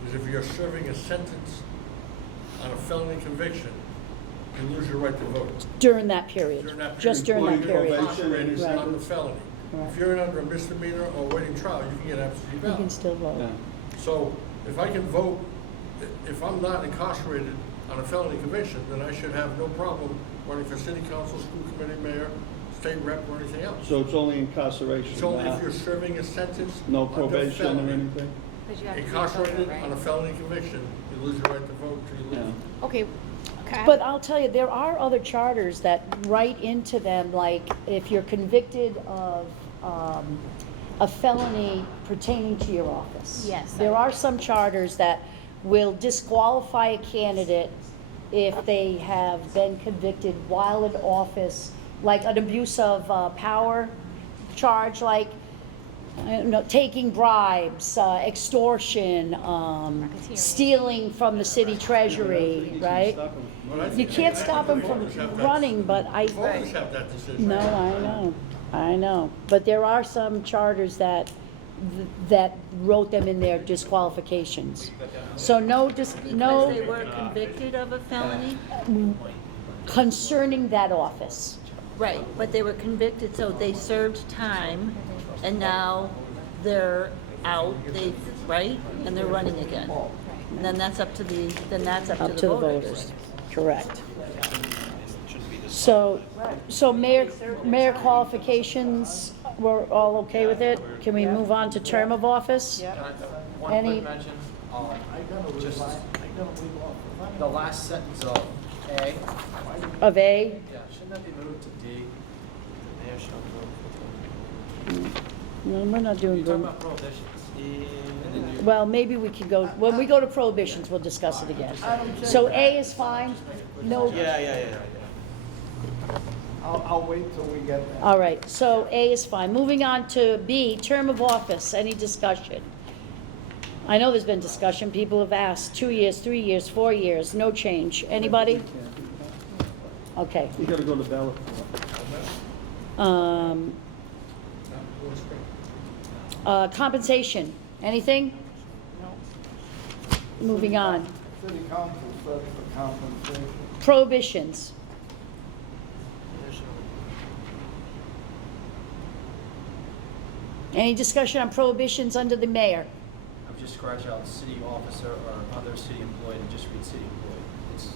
is if you're serving a sentence on a felony conviction, you lose your right to vote. During that period, During that just during period, that you're period. incarcerated Right. on the felony. Right. If you're under a misdemeanor or waiting trial, you can get absentee You ballot. can still vote. Yeah. So if I can vote, if I'm not incarcerated on a felony conviction, then I should have no problem running for city council, school committee, mayor, state rep, or anything else. So it's only incarceration, It's only not- if you're serving a sentence. no under probation or felony. anything? Incarcerated on a felony conviction, you lose your right to vote till you Yeah. leave. Okay. But I'll tell you, there are other charters that write into them, like, if you're convicted of a felony pertaining to your office. Yes. There are some charters that will disqualify a candidate if they have been convicted while in office, like an abuse of power charge, like, I don't know, taking bribes, extortion, stealing from the city treasury, right? But I You think can't stop them from voters have that- running, but Voters have that decision. no, I know. But there are some charters that wrote them in their disqualifications. So no, Because they were convicted of a felony? concerning that office. Right, but they were convicted, so they served time, and now they're out, right? And they're running again. And then that's up to the Up to the voters. voters, correct. So mayor qualifications, we're all okay with it? Can we move on to term of office? One Any- quick mention, just the last sentence of A, Of A? yeah, shouldn't that be moved to D? The mayor shall vote. No, we're not doing You're talking good. about prohibitions. And then you, Well, maybe we could go, when we go to prohibitions, we'll discuss it again. So A is fine? No? Yeah. I'll wait till we get there. All right, so A is fine. Moving on to B, term of office, any discussion? I know there's been discussion, people have asked, 2 years, 3 years, 4 years, no change. Anybody? Okay. You gotta go to ballot. Compensation, anything? Moving on. City council sets the compensation. Prohibitions. Any discussion on prohibitions under the mayor? I would just scratch out city officer or other city employee and just read city employee. It's,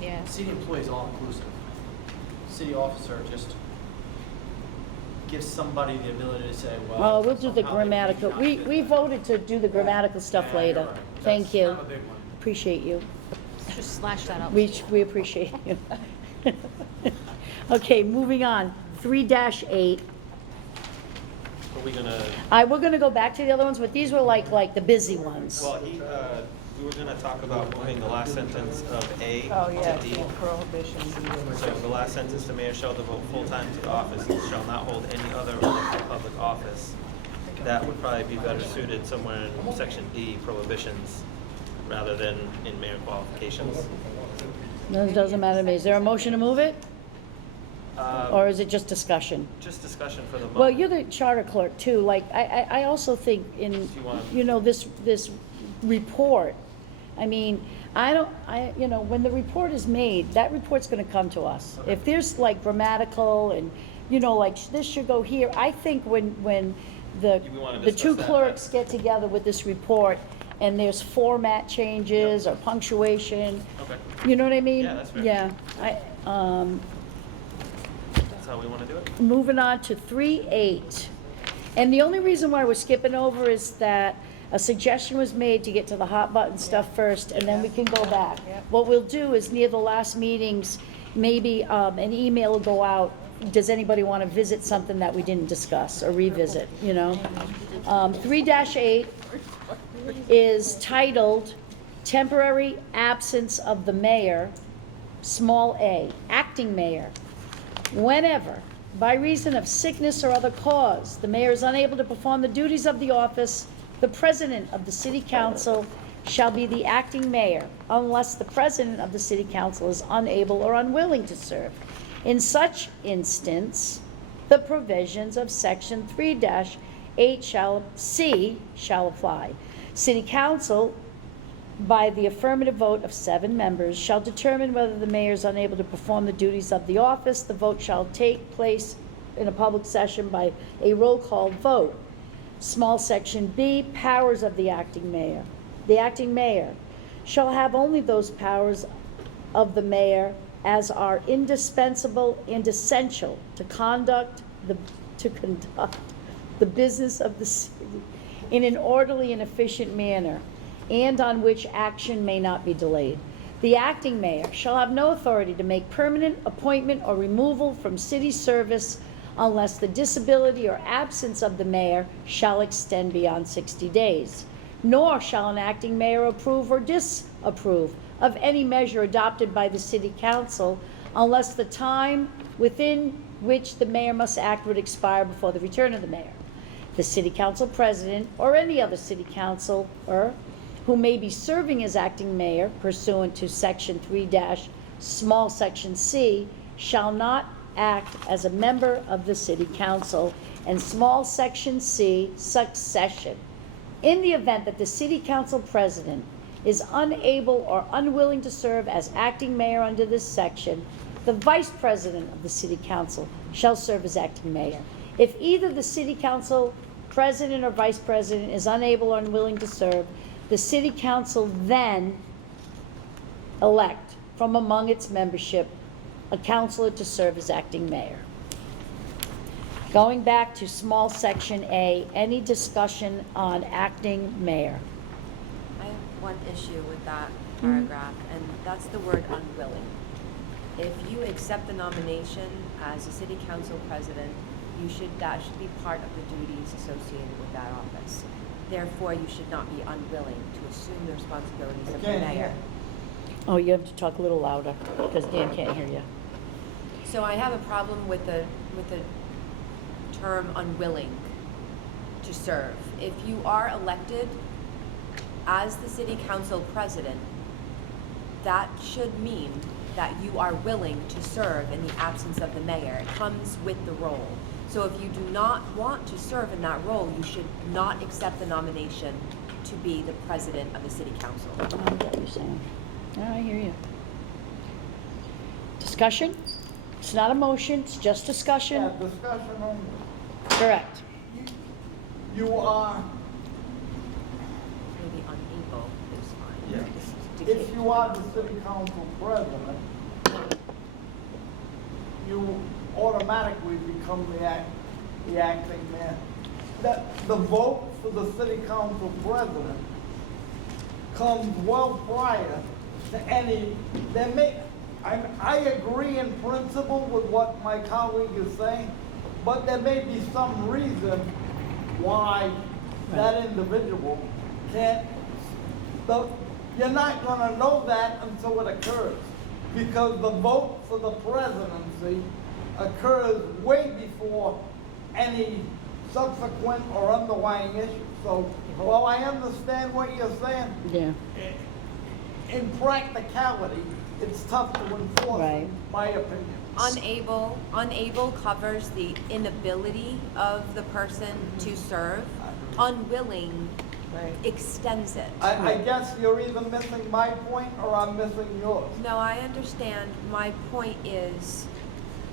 Yeah. city employee is all inclusive. City officer just gives somebody the ability to say, well. Well, we'll do the somehow they grammatical, not we fit that. voted to do the grammatical stuff Yeah, you're later. right. Thank That's you. kind of a big one. Appreciate you. Just slash that out. We appreciate you. Okay, moving on. 3-8. Are we gonna, We're gonna go back to the other ones, but these were like the busy ones. well, we were gonna talk about moving the last sentence of A Oh, yeah, to D. prohibitions. So the last sentence, the mayor shall devote full time to the office and shall not hold any other elected public office. That would probably be better suited somewhere in section D, prohibitions, rather than in mayor qualifications. No, it doesn't matter to me. Is there a motion to move it? Or is it just discussion? Just discussion for the moment. Well, you're the charter clerk too, like, I also think in, you want- this report, I mean, when the report is made, that report's gonna come to us. Okay. If there's like grammatical and, like, this should go here, I think when You wanna the two discuss that, clerks get together with this report, and there's format changes or punctuation, Okay, you know what I mean? Yeah, that's fair. Yeah, that's how we wanna do it? Moving on to 3-8. And the only reason why we're skipping over is that a suggestion was made to get to the hot button stuff first, and then we can go back. What we'll do is near the last meetings, maybe an email will go out. Does anybody want to visit something that we didn't discuss or revisit, you know? 3-8 is titled Temporary Absence of the Mayor, small a, acting mayor. Whenever, by reason of sickness or other cause, the mayor is unable to perform the duties of the office, the president of the city council shall be the acting mayor unless the president of the city council is unable or unwilling to serve. In such instance, the provisions of section 3-8 shall apply. City council, by the affirmative vote of 7 members, shall determine whether the mayor is unable to perform the duties of the office. The vote shall take place in a public session by a roll call vote. Small section B, powers of the acting mayor. The acting mayor shall have only those powers of the mayor as are indispensable and essential to conduct the business of the city in an orderly and efficient manner, and on which action may not be delayed. The acting mayor shall have no authority to make permanent appointment or removal from city service unless the disability or absence of the mayor shall extend beyond 60 days. Nor shall an acting mayor approve or disapprove of any measure adopted by the city council unless the time within which the mayor must act would expire before the return of the mayor. The city council president or any other city councilor who may be serving as acting mayor pursuant to section 3-small section C shall not act as a member of the city council, and small section C, succession. In the event that the city council president is unable or unwilling to serve as acting mayor under this section, the vice president of the city council shall serve as acting mayor. If either the city council president or vice president is unable or unwilling to serve, the city council then elect from among its membership a councilor to serve as acting mayor. Going back to small section A, any discussion on acting mayor? I have one issue with that paragraph, and that's the word unwilling. If you accept the nomination as a city council president, that should be part of the duties associated with that office. Therefore, you should not be unwilling to assume the responsibilities of the mayor. Oh, you have to talk a little louder, because Dan can't hear you. So I have a problem with the term unwilling to serve. If you are elected as the city council president, that should mean that you are willing to serve in the absence of the mayor. It comes with the role. So if you do not want to serve in that role, you should not accept the nomination to be the president of the city council. I get what you're saying. I hear you. Discussion? It's not a motion, it's just discussion. Yeah, discussion only. Correct. You are, Maybe unable is fine. Yeah. if you are the city council president, you automatically become the acting mayor. The vote for the city council president comes well prior to any, I agree in principle with what my colleague is saying, but there may be some reason why that individual can't, you're not gonna know that until it occurs, because the vote for the presidency occurs way before any subsequent or underlying issue. So while I understand what you're saying, Yeah. in practicality, it's tough to enforce, Right. in my opinion. Unable covers the inability of the person to serve. Unwilling extends it. I guess you're either missing my point or I'm missing yours. No, I understand. My point is,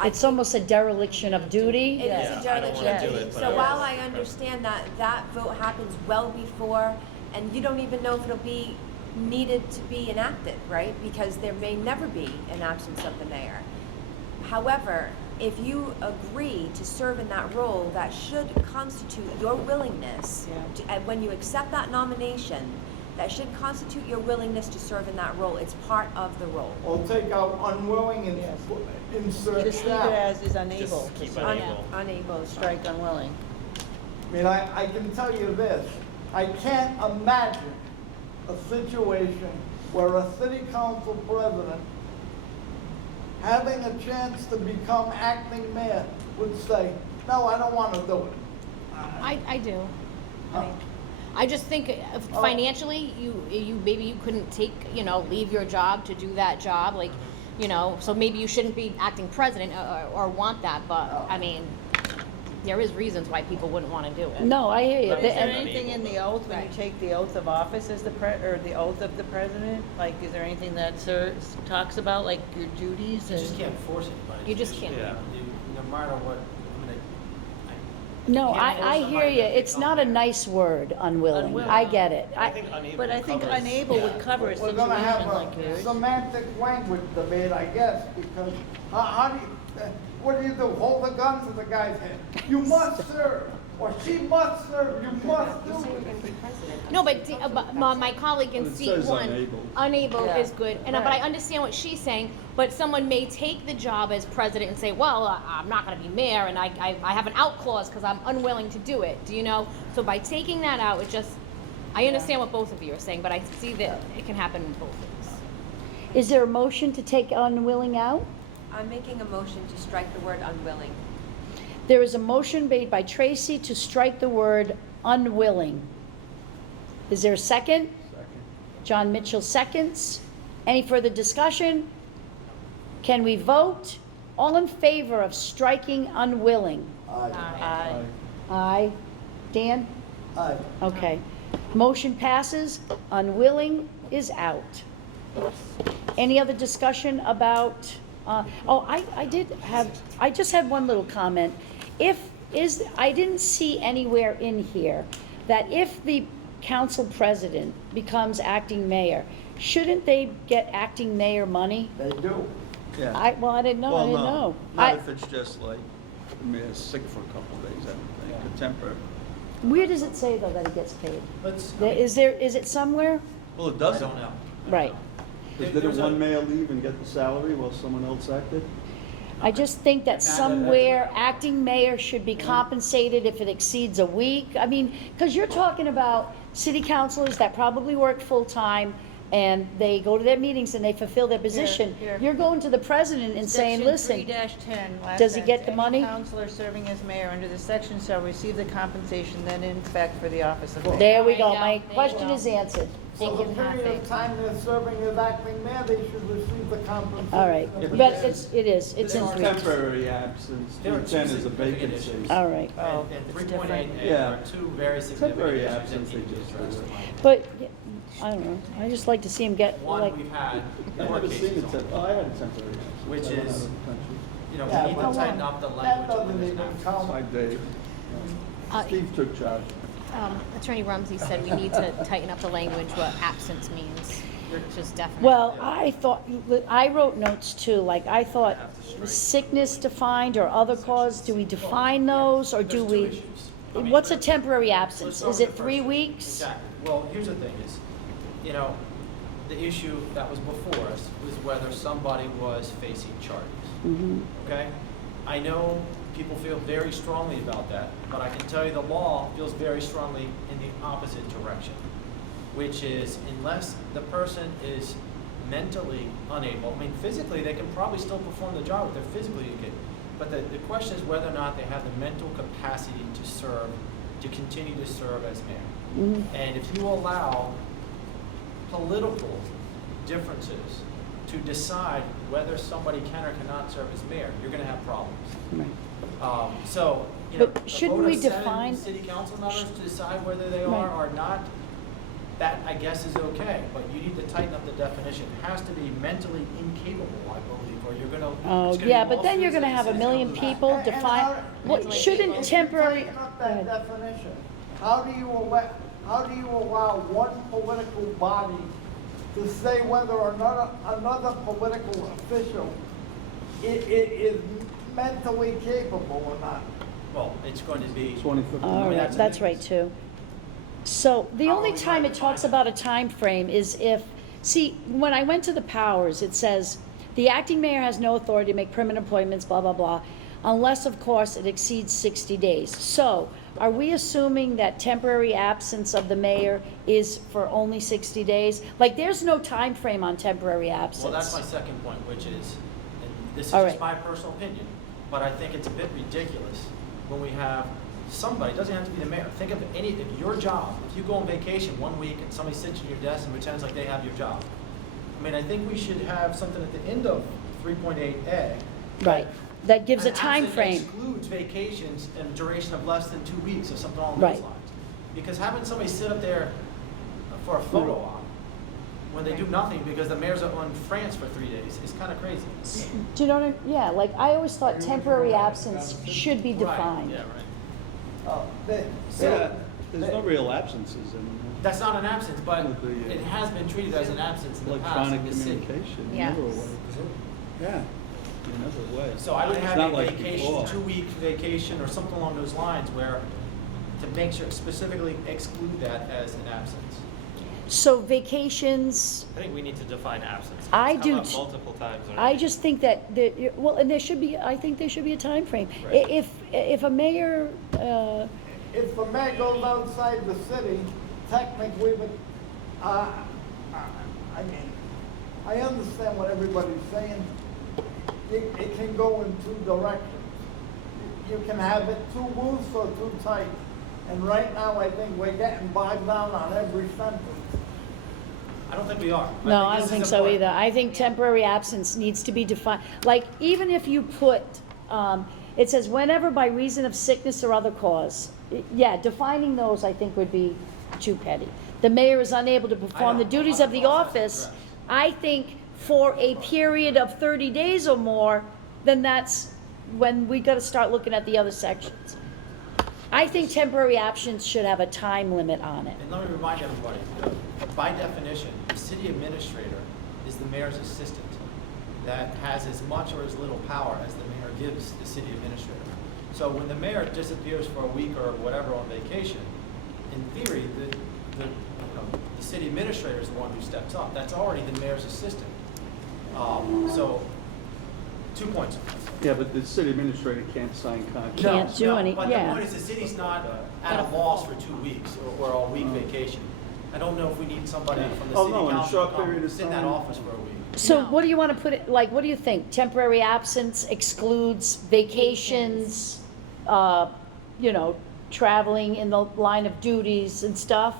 It's almost a dereliction of duty. it is Yeah, a I don't dereliction wanna of do duty. it, but So I while will. I understand that that vote happens well before, and you don't even know if it'll be needed to be enacted, right? Because there may never be an absence of the mayor. However, if you agree to serve in that role, that should constitute your willingness, to, and when you accept that nomination, That should constitute your willingness to serve in that role. It's part of the role. Or take out unwilling and Yes. insert Just leave it shall. as is unable. Just keep to unable. Unable. strike unwilling. I mean, I can tell you this, I can't imagine a situation where a city council president, having a chance to become acting mayor, would say, no, I don't want to do it. I do. I mean, I just think financially, maybe you couldn't take, leave your job to do that job, like, so maybe you shouldn't be acting president or want that, but, I mean, there is reasons why people wouldn't want to do it. No, I hear you. But is there And- anything in the oath, when you take the oath of office as or the oath of the president? Like, is there anything that talks about, like, your duties You just and? can't force anybody. You to just do can't. it. Yeah. No matter what, No, You can't force I hear somebody you. to It's become not a mayor. nice word, unwilling. Unwilling. I get it. I think unable But I think covers- unable would cover a We're situation gonna have like a yours. semantic language debate, I guess, because how do you, what do you do, hold the gun to the guy's head? You must serve, or she must serve, you must do it. No, but my colleague in But it seat says one, unable. unable Yeah. is good, but I Right. understand what she's saying, but someone may take the job as president and say, well, I'm not gonna be mayor, and I have an out clause because I'm unwilling to do it, do you know? So by taking that out, I understand what both of you are saying, but I see that it can happen in both ways. Is there a motion to take unwilling out? I'm making a motion to strike the word unwilling. There is a motion made by Tracy to strike the word unwilling. Is there a second? Second. John Mitchell seconds. Any further discussion? Can we vote? All in favor of striking unwilling? Aye. Aye. Dan? Aye. Okay. Motion passes. Unwilling is out. Any other discussion about, I just had one little comment. I didn't see anywhere in here that if the council president becomes acting mayor, shouldn't they get acting mayor money? They do. Yeah. I didn't know, I Well, didn't no, know. not if it's just like, the mayor's sick for a couple of days, I don't think, a temporary. Where does it say, though, that he gets paid? let's. Is it somewhere? Well, it I doesn't. don't know. Right. Because There's didn't a- one mayor leave and get the salary while someone else acted? I just think that Not that- somewhere acting mayor should be compensated if it exceeds a week. I mean, because you're talking about city councilors that probably work full-time and they go to their meetings and they fulfill their position. here. You're going to the president and saying, listen, Section 3-10, last does he get sentence. the money? Any councilor serving as mayor under this section shall receive the compensation then in effect for the office of mayor. there we There go, you my go. There you question go. is answered. For the period of time they're serving as acting mayor, they should receive the compensation. All right, Yeah, but it's in It's 3. temporary absence, There are two 310 is a significant vacancy. issues. All right, Oh, And it's 3.8 different. A Yeah. are two very significant Temporary issues that absence, need to they be just addressed. do it. but, I don't know, I just like to see him get, One, like, we've had I've more never seen cases it, on. I had a temporary absence. Which I went is- out of the country. Yeah, We need but to tighten up the that language doesn't when there's even an count. My day. Uh, Steve took charge. Attorney Rumsey said we need to tighten up the language, what absence means, which is definite. well, I wrote notes too, like, I thought sickness defined or other cause, do we define those, or do There's two we? issues. I mean, What's a temporary let's absence? start Is with it the 3 first. weeks? Exactly. Well, here's the thing is, the issue that was before us was whether somebody was facing charges. Okay? I know people feel very strongly about that, but I can tell you the law feels very strongly in the opposite direction, which is unless the person is mentally unable, I mean, physically, they can probably still perform the job if they're physically good, but the question is whether or not they have the mental capacity to serve, to continue to serve as mayor. And if you allow political differences to decide whether somebody can or cannot serve as mayor, you're gonna have problems. Right. So, But a shouldn't vote we of 7 define- city council members to decide whether they Right. are or not, that I guess is okay, but you need to tighten up the definition. It has to be mentally incapable, I believe, or you're gonna. Oh, it's gonna yeah, be but all then you're through gonna have a city million council. people And define, how- what, shouldn't If you temporary? tighten up Go that ahead. definition, how do you allow one political body to say whether or not another political official is mentally capable or not? Well, it's going to be. 2015. All I mean, right, that's a that's big- right too. So the How are only we time going it to talks define about a time frame is if, see, when I went to the powers, it says, the acting mayor has no authority to make permanent appointments, blah, blah, blah, unless, of course, it exceeds 60 days. So are we assuming that temporary absence of the mayor is for only 60 days? Like, there's no time frame on temporary absence. Well, that's my second point, which is, and this is All just right. my personal opinion, but I think it's a bit ridiculous when we have somebody, it doesn't have to be the mayor, think of your job, if you go on vacation 1 week and somebody sits at your desk and pretends like they have your job. I mean, I think we should have something at the end of 3.8A. Right, that gives a An time absence frame. excludes vacations and a duration of less than 2 weeks or something along Right. those lines. Because having somebody sit up there for a photo op when they do nothing because the mayor's on France for 3 days is kind of crazy. Do you know what I, yeah, like, I always thought temporary absence should be Right, defined. yeah, right. Yeah, there's no real absences anymore. That's not an absence, but The, it has been treated as an absence in the past Electronic in the city. communication, Yes. never away. Yeah, you never away. So I would It's have not a like vacation, before. 2-week vacation or something along those lines where, to make sure, specifically exclude that as an absence. So vacations, I think we need to define absence. I It's do come up t- multiple times I already. just think that, well, and there should be, I think there should be a time frame. Right. If a mayor, If the mayor goes outside the city, technically, but, I mean, I understand what everybody's saying. It can go in two directions. You can have it too loose or too tight. And right now, I think we're getting bogged down on every sentence. I don't think we are. no, I this don't is think so important. either. I think temporary absence needs to be defined. Like, even if you put, it says whenever by reason of sickness or other cause. Yeah, defining those, I think, would be too petty. The mayor is unable to perform the know. duties of the office. Correct. I think for a period of 30 days or more, then that's when we gotta start looking at the other sections. I think temporary absence should have a time limit on it. And let me remind everybody, by definition, the city administrator is the mayor's assistant that has as much or as little power as the mayor gives the city administrator. So when the mayor disappears for a week or whatever on vacation, in theory, the city administrator is the one who steps up. That's already the mayor's assistant. So, 2 points. Yeah, but the city administrator can't sign contracts. Can't do any- But yeah. the point is, the city's not at a loss for 2 weeks or a week vacation. I don't know if we need somebody from the Oh, city no, in a council short to come period of sit in that time. office for a week. So No. what do you want to put it, like, what do you think? Temporary absence excludes vacations, traveling in the line of duties and stuff?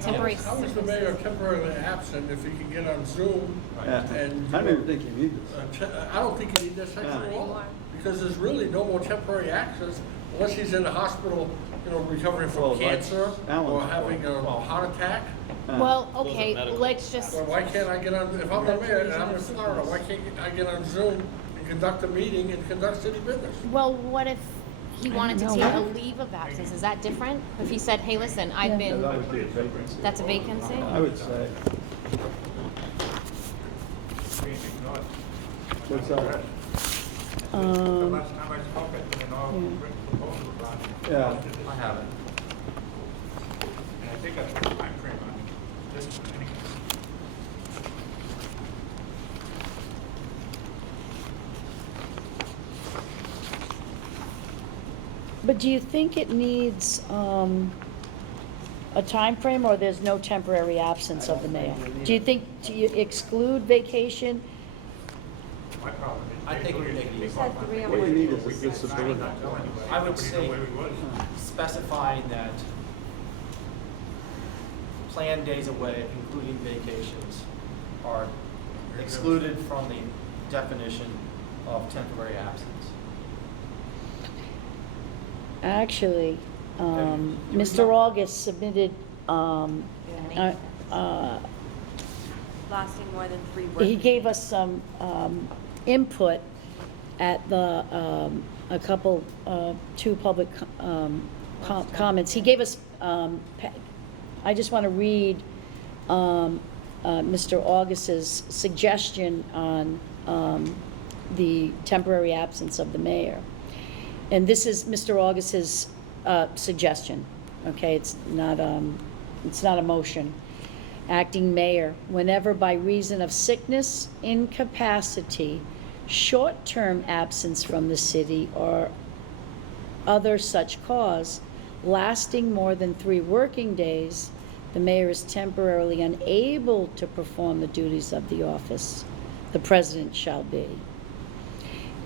Temporary How is the mayor temporarily absent if he can get on Zoom Yeah. and? I don't even think you need this. I don't think you need that section at all, because there's really no more temporary access unless he's in the hospital, recovering Well, from that's cancer Alan's or having a heart attack. Well, Those are okay, medical. let's just, Or why can't I get on, if I'm the mayor and I'm in Florida, why can't I get on Zoom and conduct a meeting and conduct city business? well, what if he wanted to know. take a leave of absence? Is that different? If he said, hey, listen, I've been, That would be a vacancy. that's a vacancy? I would say. What's that? The last time I spoke at, written proposal about it. Yeah. I have it. And I think I put a time frame on this one anyway. But do you think it needs a time frame, or there's no temporary absence of the mayor? Do you think, do you exclude vacation? My problem is. I think we would make it easy. said 3 What you need is a disability. I would say specifying that planned days away, including vacations, are excluded from the definition of temporary absence. Actually, Mr. August submitted, Lasting more than 3 working he gave days. us some input at the, a couple, 2 public comments. He gave us, I just want to read Mr. August's suggestion on the temporary absence of the mayor. And this is Mr. August's suggestion. okay? It's not a motion. Acting mayor, whenever by reason of sickness, incapacity, short-term absence from the city, or other such cause lasting more than 3 working days, the mayor is temporarily unable to perform the duties of the office, the president shall be.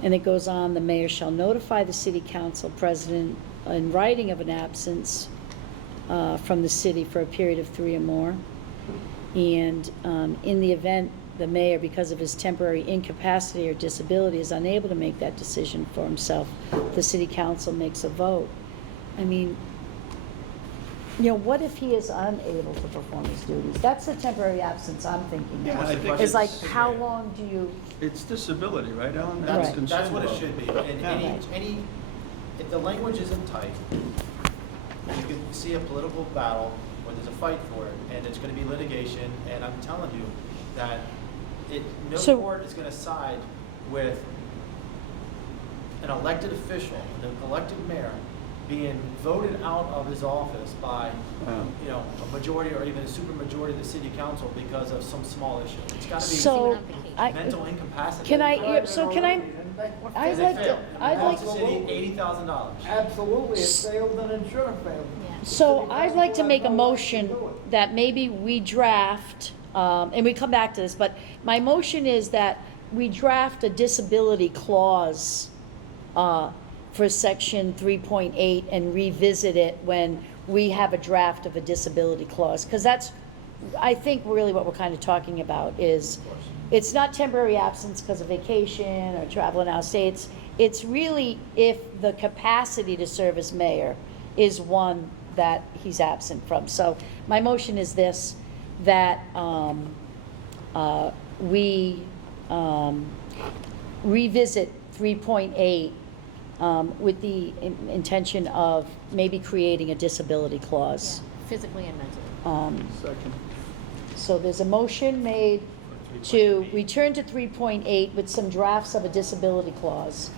And it goes on, the mayor shall notify the city council president in writing of an absence from the city for a period of 3 or more. And in the event the mayor, because of his temporary incapacity or disability, is unable to make that decision for himself, the city council makes a vote. I mean, you know, what if he is unable to perform his duties? That's the temporary absence I'm thinking Yeah, I of. think It's like, it's- how long do you, It's disability, right, Ellen? Right. concerned That's what it about. should be. And Right. if the language isn't tight, you can see a political battle where there's a fight for it, and it's gonna be litigation, and I'm telling you that no So- court is gonna side with an elected official, an elected mayor, being voted out of his office by, you know, a majority or even a supermajority of the city council because of some small issue. It's gotta be so, mental incapacity. can I, so can I, I'd Because it like to, failed. I'd It like, cost the city $80,000. Absolutely, it failed and it should have failed. so I'd like to make a City council has motion no right to do it. that maybe we draft, and we come back to this, but my motion is that we draft a disability clause for section 3.8 and revisit it when we have a draft of a disability clause. Because that's, I think really what we're kind of talking about is, it's not temporary absence because of vacation or traveling out of states. It's really if the capacity to serve as mayor is one that he's absent from. So my motion is this, that we revisit 3.8 with the intention of maybe creating a disability clause. Physically and mentally. Second. So there's a motion made to return to 3.8 with some drafts of a disability clause.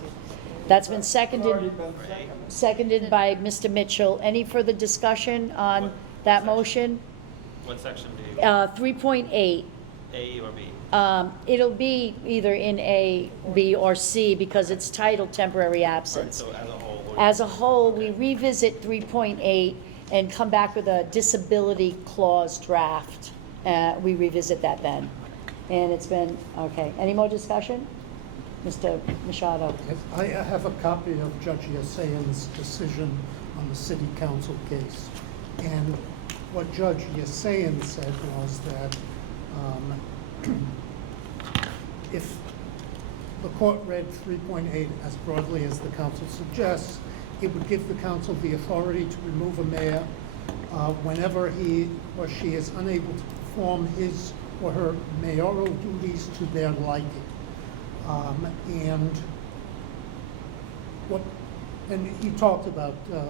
That's been It's already seconded, been seconded. seconded by Mr. Mitchell. Any further discussion on that motion? What section do you, 3.8. A or B? It'll be either in A, B, or C because it's titled temporary Right, absence. so as a whole. As a whole, we revisit 3.8 and come back with a disability clause draft. We revisit that then. And it's been, okay, any more discussion? Mr. Machado? I have a copy of Judge Yasayan's decision on the city council case. And what Judge Yasayan said was that if the court read 3.8 as broadly as the council suggests, it would give the council the authority to remove a mayor whenever he or she is unable to perform his or her mayoral duties to their liking. And he talked about the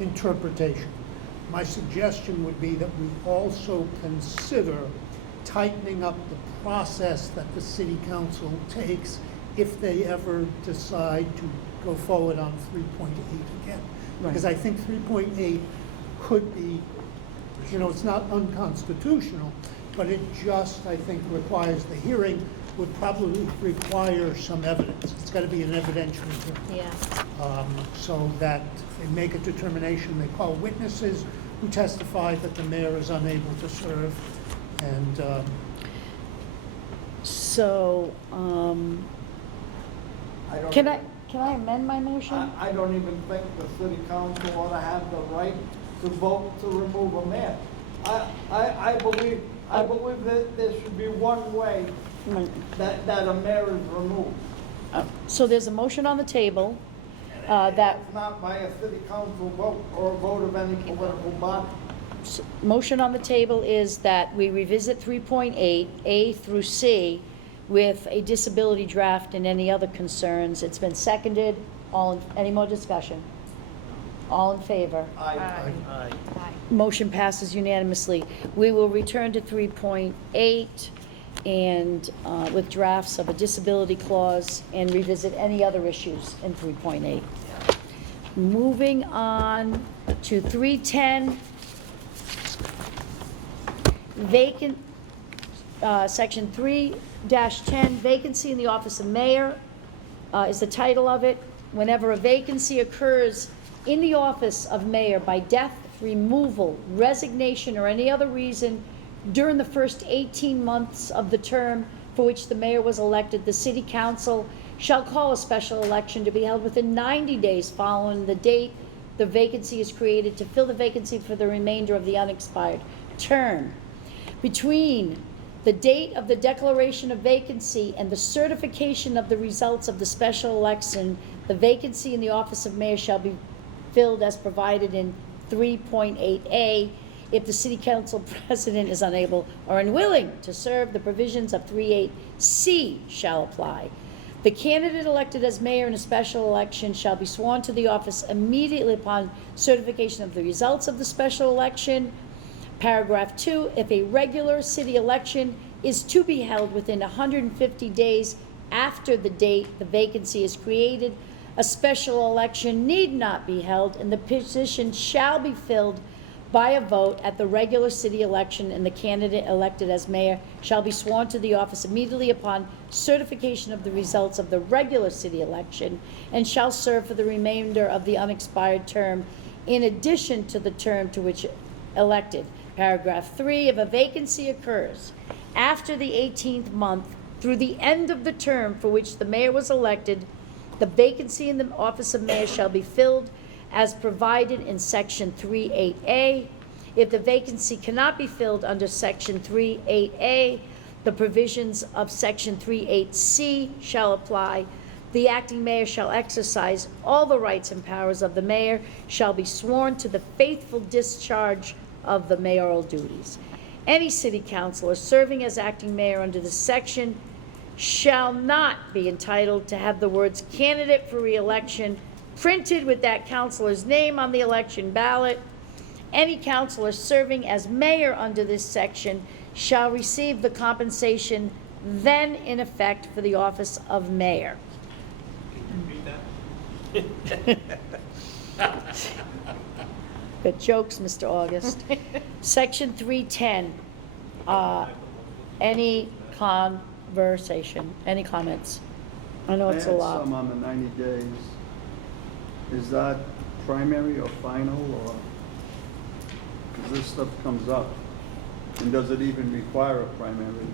interpretation. My suggestion would be that we also consider tightening up the process that the city council takes if they ever decide to go forward on 3.8 again. Because I think 3.8 could be, you know, it's not unconstitutional, but it just, I think, requires, the hearing would probably require some evidence. It's gotta be an evidentiary hearing. Yeah. So that they make a determination, they call witnesses who testify that the mayor is unable to serve, and, So, can I amend my motion? I don't even think the city council ought to have the right to vote to remove a mayor. I believe that there should be one way that a mayor is removed. So there's a motion on the table that, It's not by a city council vote or a vote of any political body. motion on the table is that we revisit 3.8, A through C, with a disability draft and any other concerns. It's been seconded. Any more discussion? All in favor? Aye. Motion passes unanimously. We will return to 3.8 and with drafts of a disability clause and revisit any other issues in 3.8. Moving on to 310, vacant, section 3-10, vacancy in the office of mayor is the title of it. Whenever a vacancy occurs in the office of mayor by death, removal, resignation, or any other reason during the first 18 months of the term for which the mayor was elected, the city council shall call a special election to be held within 90 days following the date the vacancy is created to fill the vacancy for the remainder of the unexpired term. Between the date of the declaration of vacancy and the certification of the results of the special election, the vacancy in the office of mayor shall be filled as provided in 3.8A. If the city council president is unable or unwilling to serve, the provisions of 3.8C shall apply. The candidate elected as mayor in a special election shall be sworn to the office immediately upon certification of the results of the special election. Paragraph 2, if a regular city election is to be held within 150 days after the date the vacancy is created, a special election need not be held, and the position shall be filled by a vote at the regular city election, and the candidate elected as mayor shall be sworn to the office immediately upon certification of the results of the regular city election, and shall serve for the remainder of the unexpired term in addition to the term to which elected. Paragraph 3, if a vacancy occurs after the 18th month through the end of the term for which the mayor was elected, the vacancy in the office of mayor shall be filled as provided in section 3.8A. If the vacancy cannot be filled under section 3.8A, the provisions of section 3.8C shall apply. The acting mayor shall exercise all the rights and powers of the mayor, shall be sworn to the faithful discharge of the mayoral duties. Any city councilor serving as acting mayor under this section shall not be entitled to have the words candidate for re-election printed with that councilor's name on the election ballot. Any councilor serving as mayor under this section shall receive the compensation then in effect for the office of mayor. Good jokes, Mr. August. Section 310, any conversation, any comments? I know it's a I lot. had some on the 90 days. Is that primary or final, or, because this stuff comes up, and does it even require a primary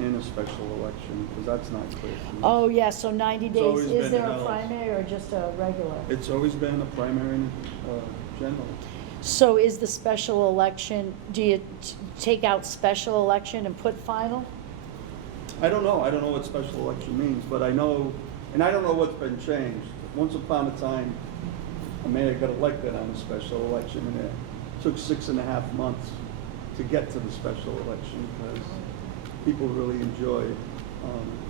in a special election? Because that's not clear to me. Oh, yeah, so 90 days, always is been there a held. primary or just a regular? It's always been a primary and general. So is the special election, do you take out special election and put final? I don't know what special election means, but I know, and I don't know what's been changed. Once upon a time, a mayor got elected on a special election, and it took 6.5 months to get to the special election, because people really enjoyed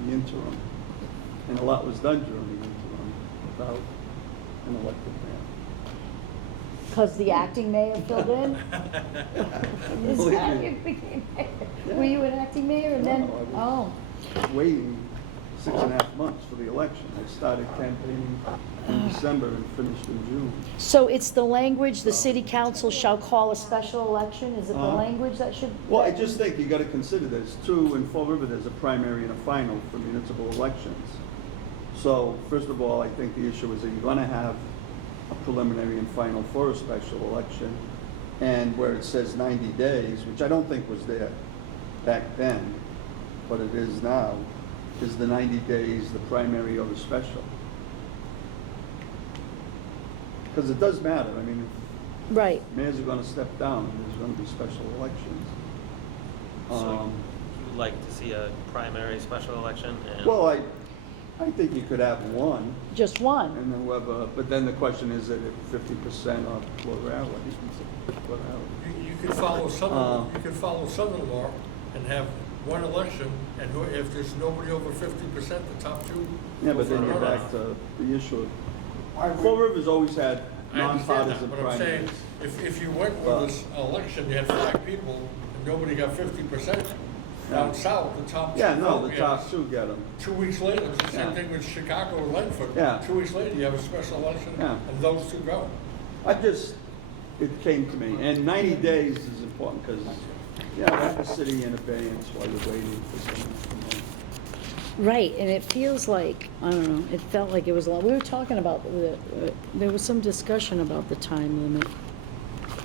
the interim. And a lot was done during the interim without an elected mayor. Because the acting mayor filled in? Is Believe that me. you became mayor? Were you an acting mayor and then, No, I was- oh. Waiting 6.5 months for the election. I started campaigning in December and finished in June. So it's the language, the city council shall call a special election? Is it the language that should? Well, I just think you gotta consider this too. In Fall River, there's a primary and a final for municipal elections. So, first of all, I think the issue is that you're gonna have a preliminary and final for a special election. And where it says 90 days, which I don't think was there back then, but it is now, is the 90 days the primary or the special? Because it does matter. I mean, Right. if mayors are gonna step down, there's gonna be special elections. So you would like to see a primary special election and? Well, I think you could have one, Just one? and then whoever, but then the question is that if 50% of plurality. You could follow Southern law and have one election, and if there's nobody over 50%, the top two. Yeah, but then go you're for it. back to the issue. I Fall would- River's always had I understand nonpartisan that, but I'm saying, primaries. if you went with this election, you had 5 people, and nobody got 50%, Down south, the top two. Yeah, no, vote the top getters. two get them. 2 weeks later, it's the same Yeah. thing with Chicago or Langford. Yeah. 2 weeks later, you have a special election, Yeah. and those two go. It came to me, and 90 days is important, because, you know, let the city in abeyance while you're waiting for someone to come in. Right, and it feels like, I don't know, it felt like it was long. We were talking about, there was some discussion about the time limit.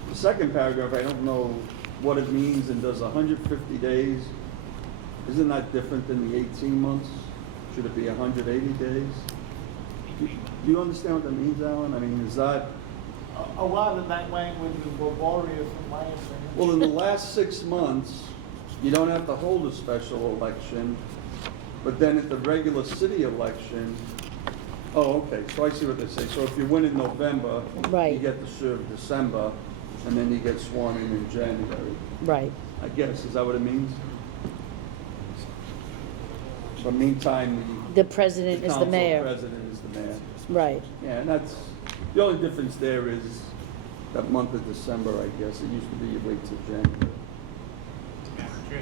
The second paragraph, I don't know what it means, and does 150 days, isn't that different than the 18 months? Should it be 180 days? Do you understand what that means, Alan? I mean, is that, A lot of that language is laborious in my opinion. well, in the last 6 months, you don't have to hold a special election, but then at the regular city election, oh, okay, so I see what they say. So if you win in November, Right. you get to serve December, and then you get sworn in January. Right. I guess, is that what it means? But meantime, The president is the council mayor. president is the mayor. Right. Yeah, and that's, the only difference there is that month of December, I guess. It used to be you wait till January. Madam Chair,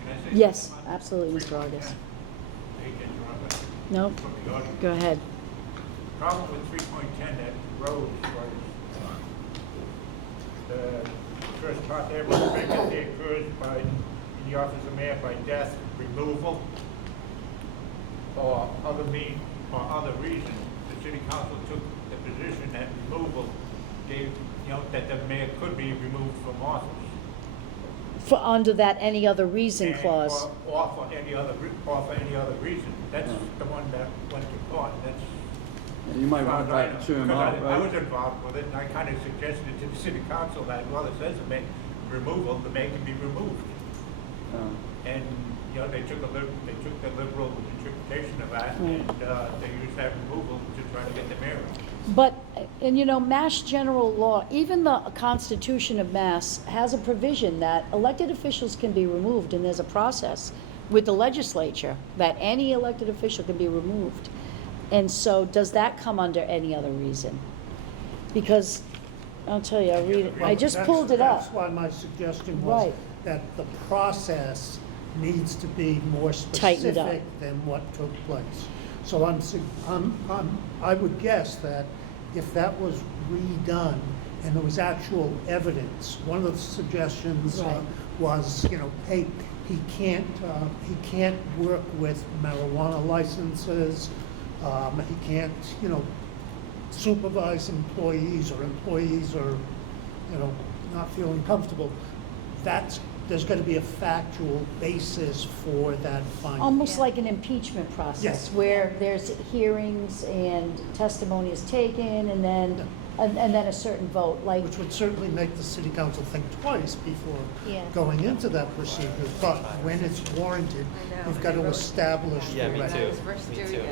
can I say Yes, something? absolutely, Mr. August. Hate to interrupt, but No, from the audience. go ahead. Problem with 3.10 that rose was the first part there was vacancy occurs by, in the office of mayor by death, removal, or other reason. The city council took the position that removal gave, that the mayor could be removed from office. For, under that any other reason And clause. Or for any other reason. That's the one that went to court. That's. And you might want that term out, I was right? involved with it, and I kind of suggested to the city council that, well, it says the removal, the mayor can be removed. And, they took the liberal interpretation of that, and they used that removal to try to get the mayor out. But, and Mass General Law, even the Constitution of Mass has a provision that elected officials can be removed, and there's a process with the legislature that any elected official can be removed. And so, does that come under any other reason? Because, I'll tell you, I'll read it, I just pulled it That's up. why my suggestion was Right. that the process needs to be more Tightened up. specific than what took place. So I would guess that if that was redone and there was actual evidence, one of the suggestions Right. was, hey, he can't work with marijuana licenses, he can't, supervise employees, or employees are, not feeling comfortable. There's got to be a factual basis for that finding. Almost like an impeachment process, Yes. where there's hearings and testimony is taken, and then a certain vote, like, Which would certainly make the city council think twice before Yeah. going into that procedure. But when it's warranted, you've got to establish the Yeah, me record. too. Me too.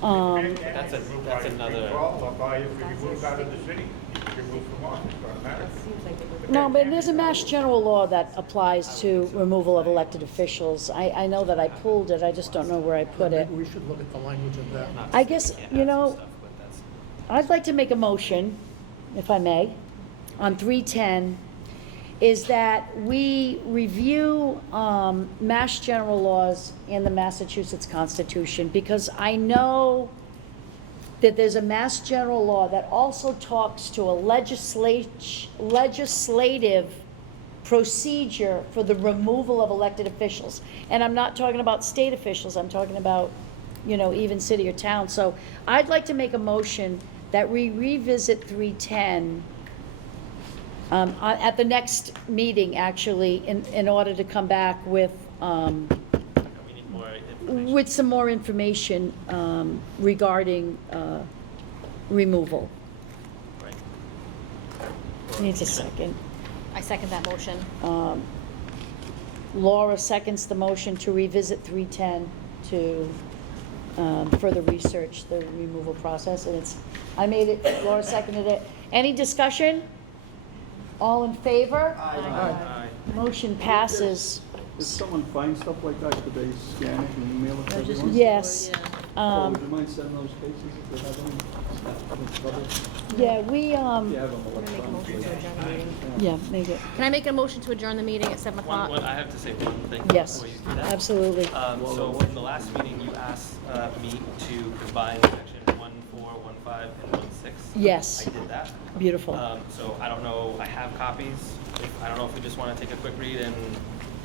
That's another. Or by if you removed out of the city, you can remove from office, automatically. no, but there's a Mass General Law that applies to removal of elected officials. I know that I pulled it, I just don't know where I put it. Maybe we should look at the language of that. Not I to say guess, can't have some stuff, but that's- I'd like to make a motion, if I may, on 310, is that we review Mass General Laws and the Massachusetts Constitution, because I know that there's a Mass General Law that also talks to a legislative procedure for the removal of elected officials. And I'm not talking about state officials, I'm talking about, even city or town. So I'd like to make a motion that we revisit 310 at the next meeting, actually, in order to come back with We need more information. with some more information regarding removal. Right. Needs a second. I second that motion. Laura seconds the motion to revisit 310 to further research the removal process, and I made it, Laura seconded it. Any discussion? All in favor? Aye. Motion passes. If someone finds stuff like that, could they scan it and email it to everyone? Yes. Paul, would you mind sending those cases if you have any? Yeah, we, If you have them I'm gonna make a electronically. motion to adjourn the meeting. yeah, make it, Can I make a motion to adjourn the meeting at 7 o'clock? I have to say one thing. yes, before you do that. absolutely. So in the last meeting, you asked me to combine section 1415 and 16. Yes. I did that. Beautiful. So I don't know, I have copies. I don't know if we just want to take a quick read and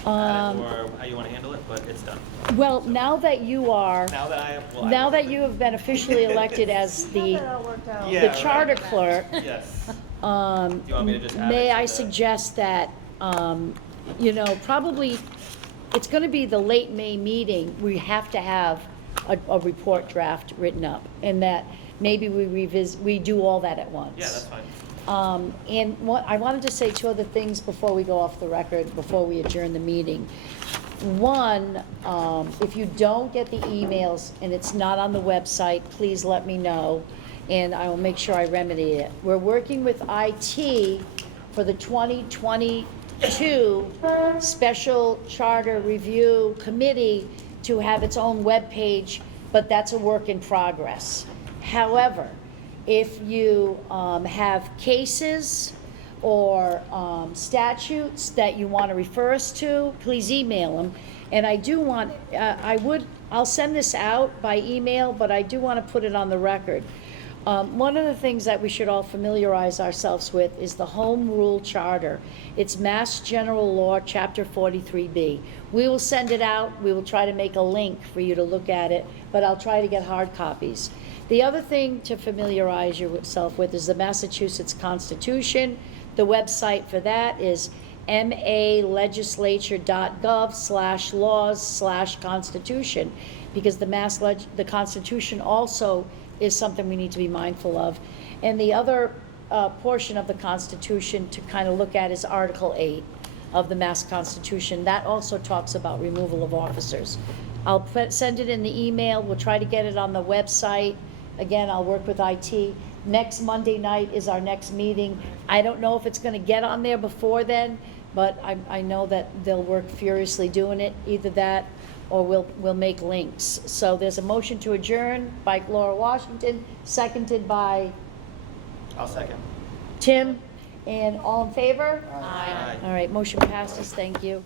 Um, add it, or how you want to handle it, but it's done. Well, now that you are, Now that I am, well, now that you have been officially elected as the Yeah, right. charter clerk, Yes. Do you want me to just add may it to I the- suggest that, probably, it's gonna be the late May meeting, we have to have a report draft written up, and that maybe we do all that at once. Yeah, that's fine. And I wanted to say two other things before we go off the record, before we adjourn the meeting. One, if you don't get the emails and it's not on the website, please let me know, and I will make sure I remedy it. We're working with IT for the 2022 Special Charter Review Committee to have its own webpage, but that's a work in progress. However, if you have cases or statutes that you want to refer us to, please email them. And I do want, I'll send this out by email, but I do want to put it on the record. One of the things that we should all familiarize ourselves with is the Home Rule Charter. It's Mass General Law, Chapter 43B. We will send it out. We will try to make a link for you to look at it, but I'll try to get hard copies. The other thing to familiarize yourself with is the Massachusetts Constitution. The website for that is malegislature.gov/laws/constitution, because the Constitution also is something we need to be mindful of. And the other portion of the Constitution to kind of look at is Article 8 of the Mass Constitution. That also talks about removal of officers. I'll send it in the email. We'll try to get it on the website. Again, I'll work with IT. Next Monday night is our next meeting. I don't know if it's going to get on there before then, but I know that they'll work furiously doing it, either that or we'll make links. So there's a motion to adjourn by Laura Washington, seconded by I'll second. Tim, and all in favor? Aye. All right, motion passes. Thank you.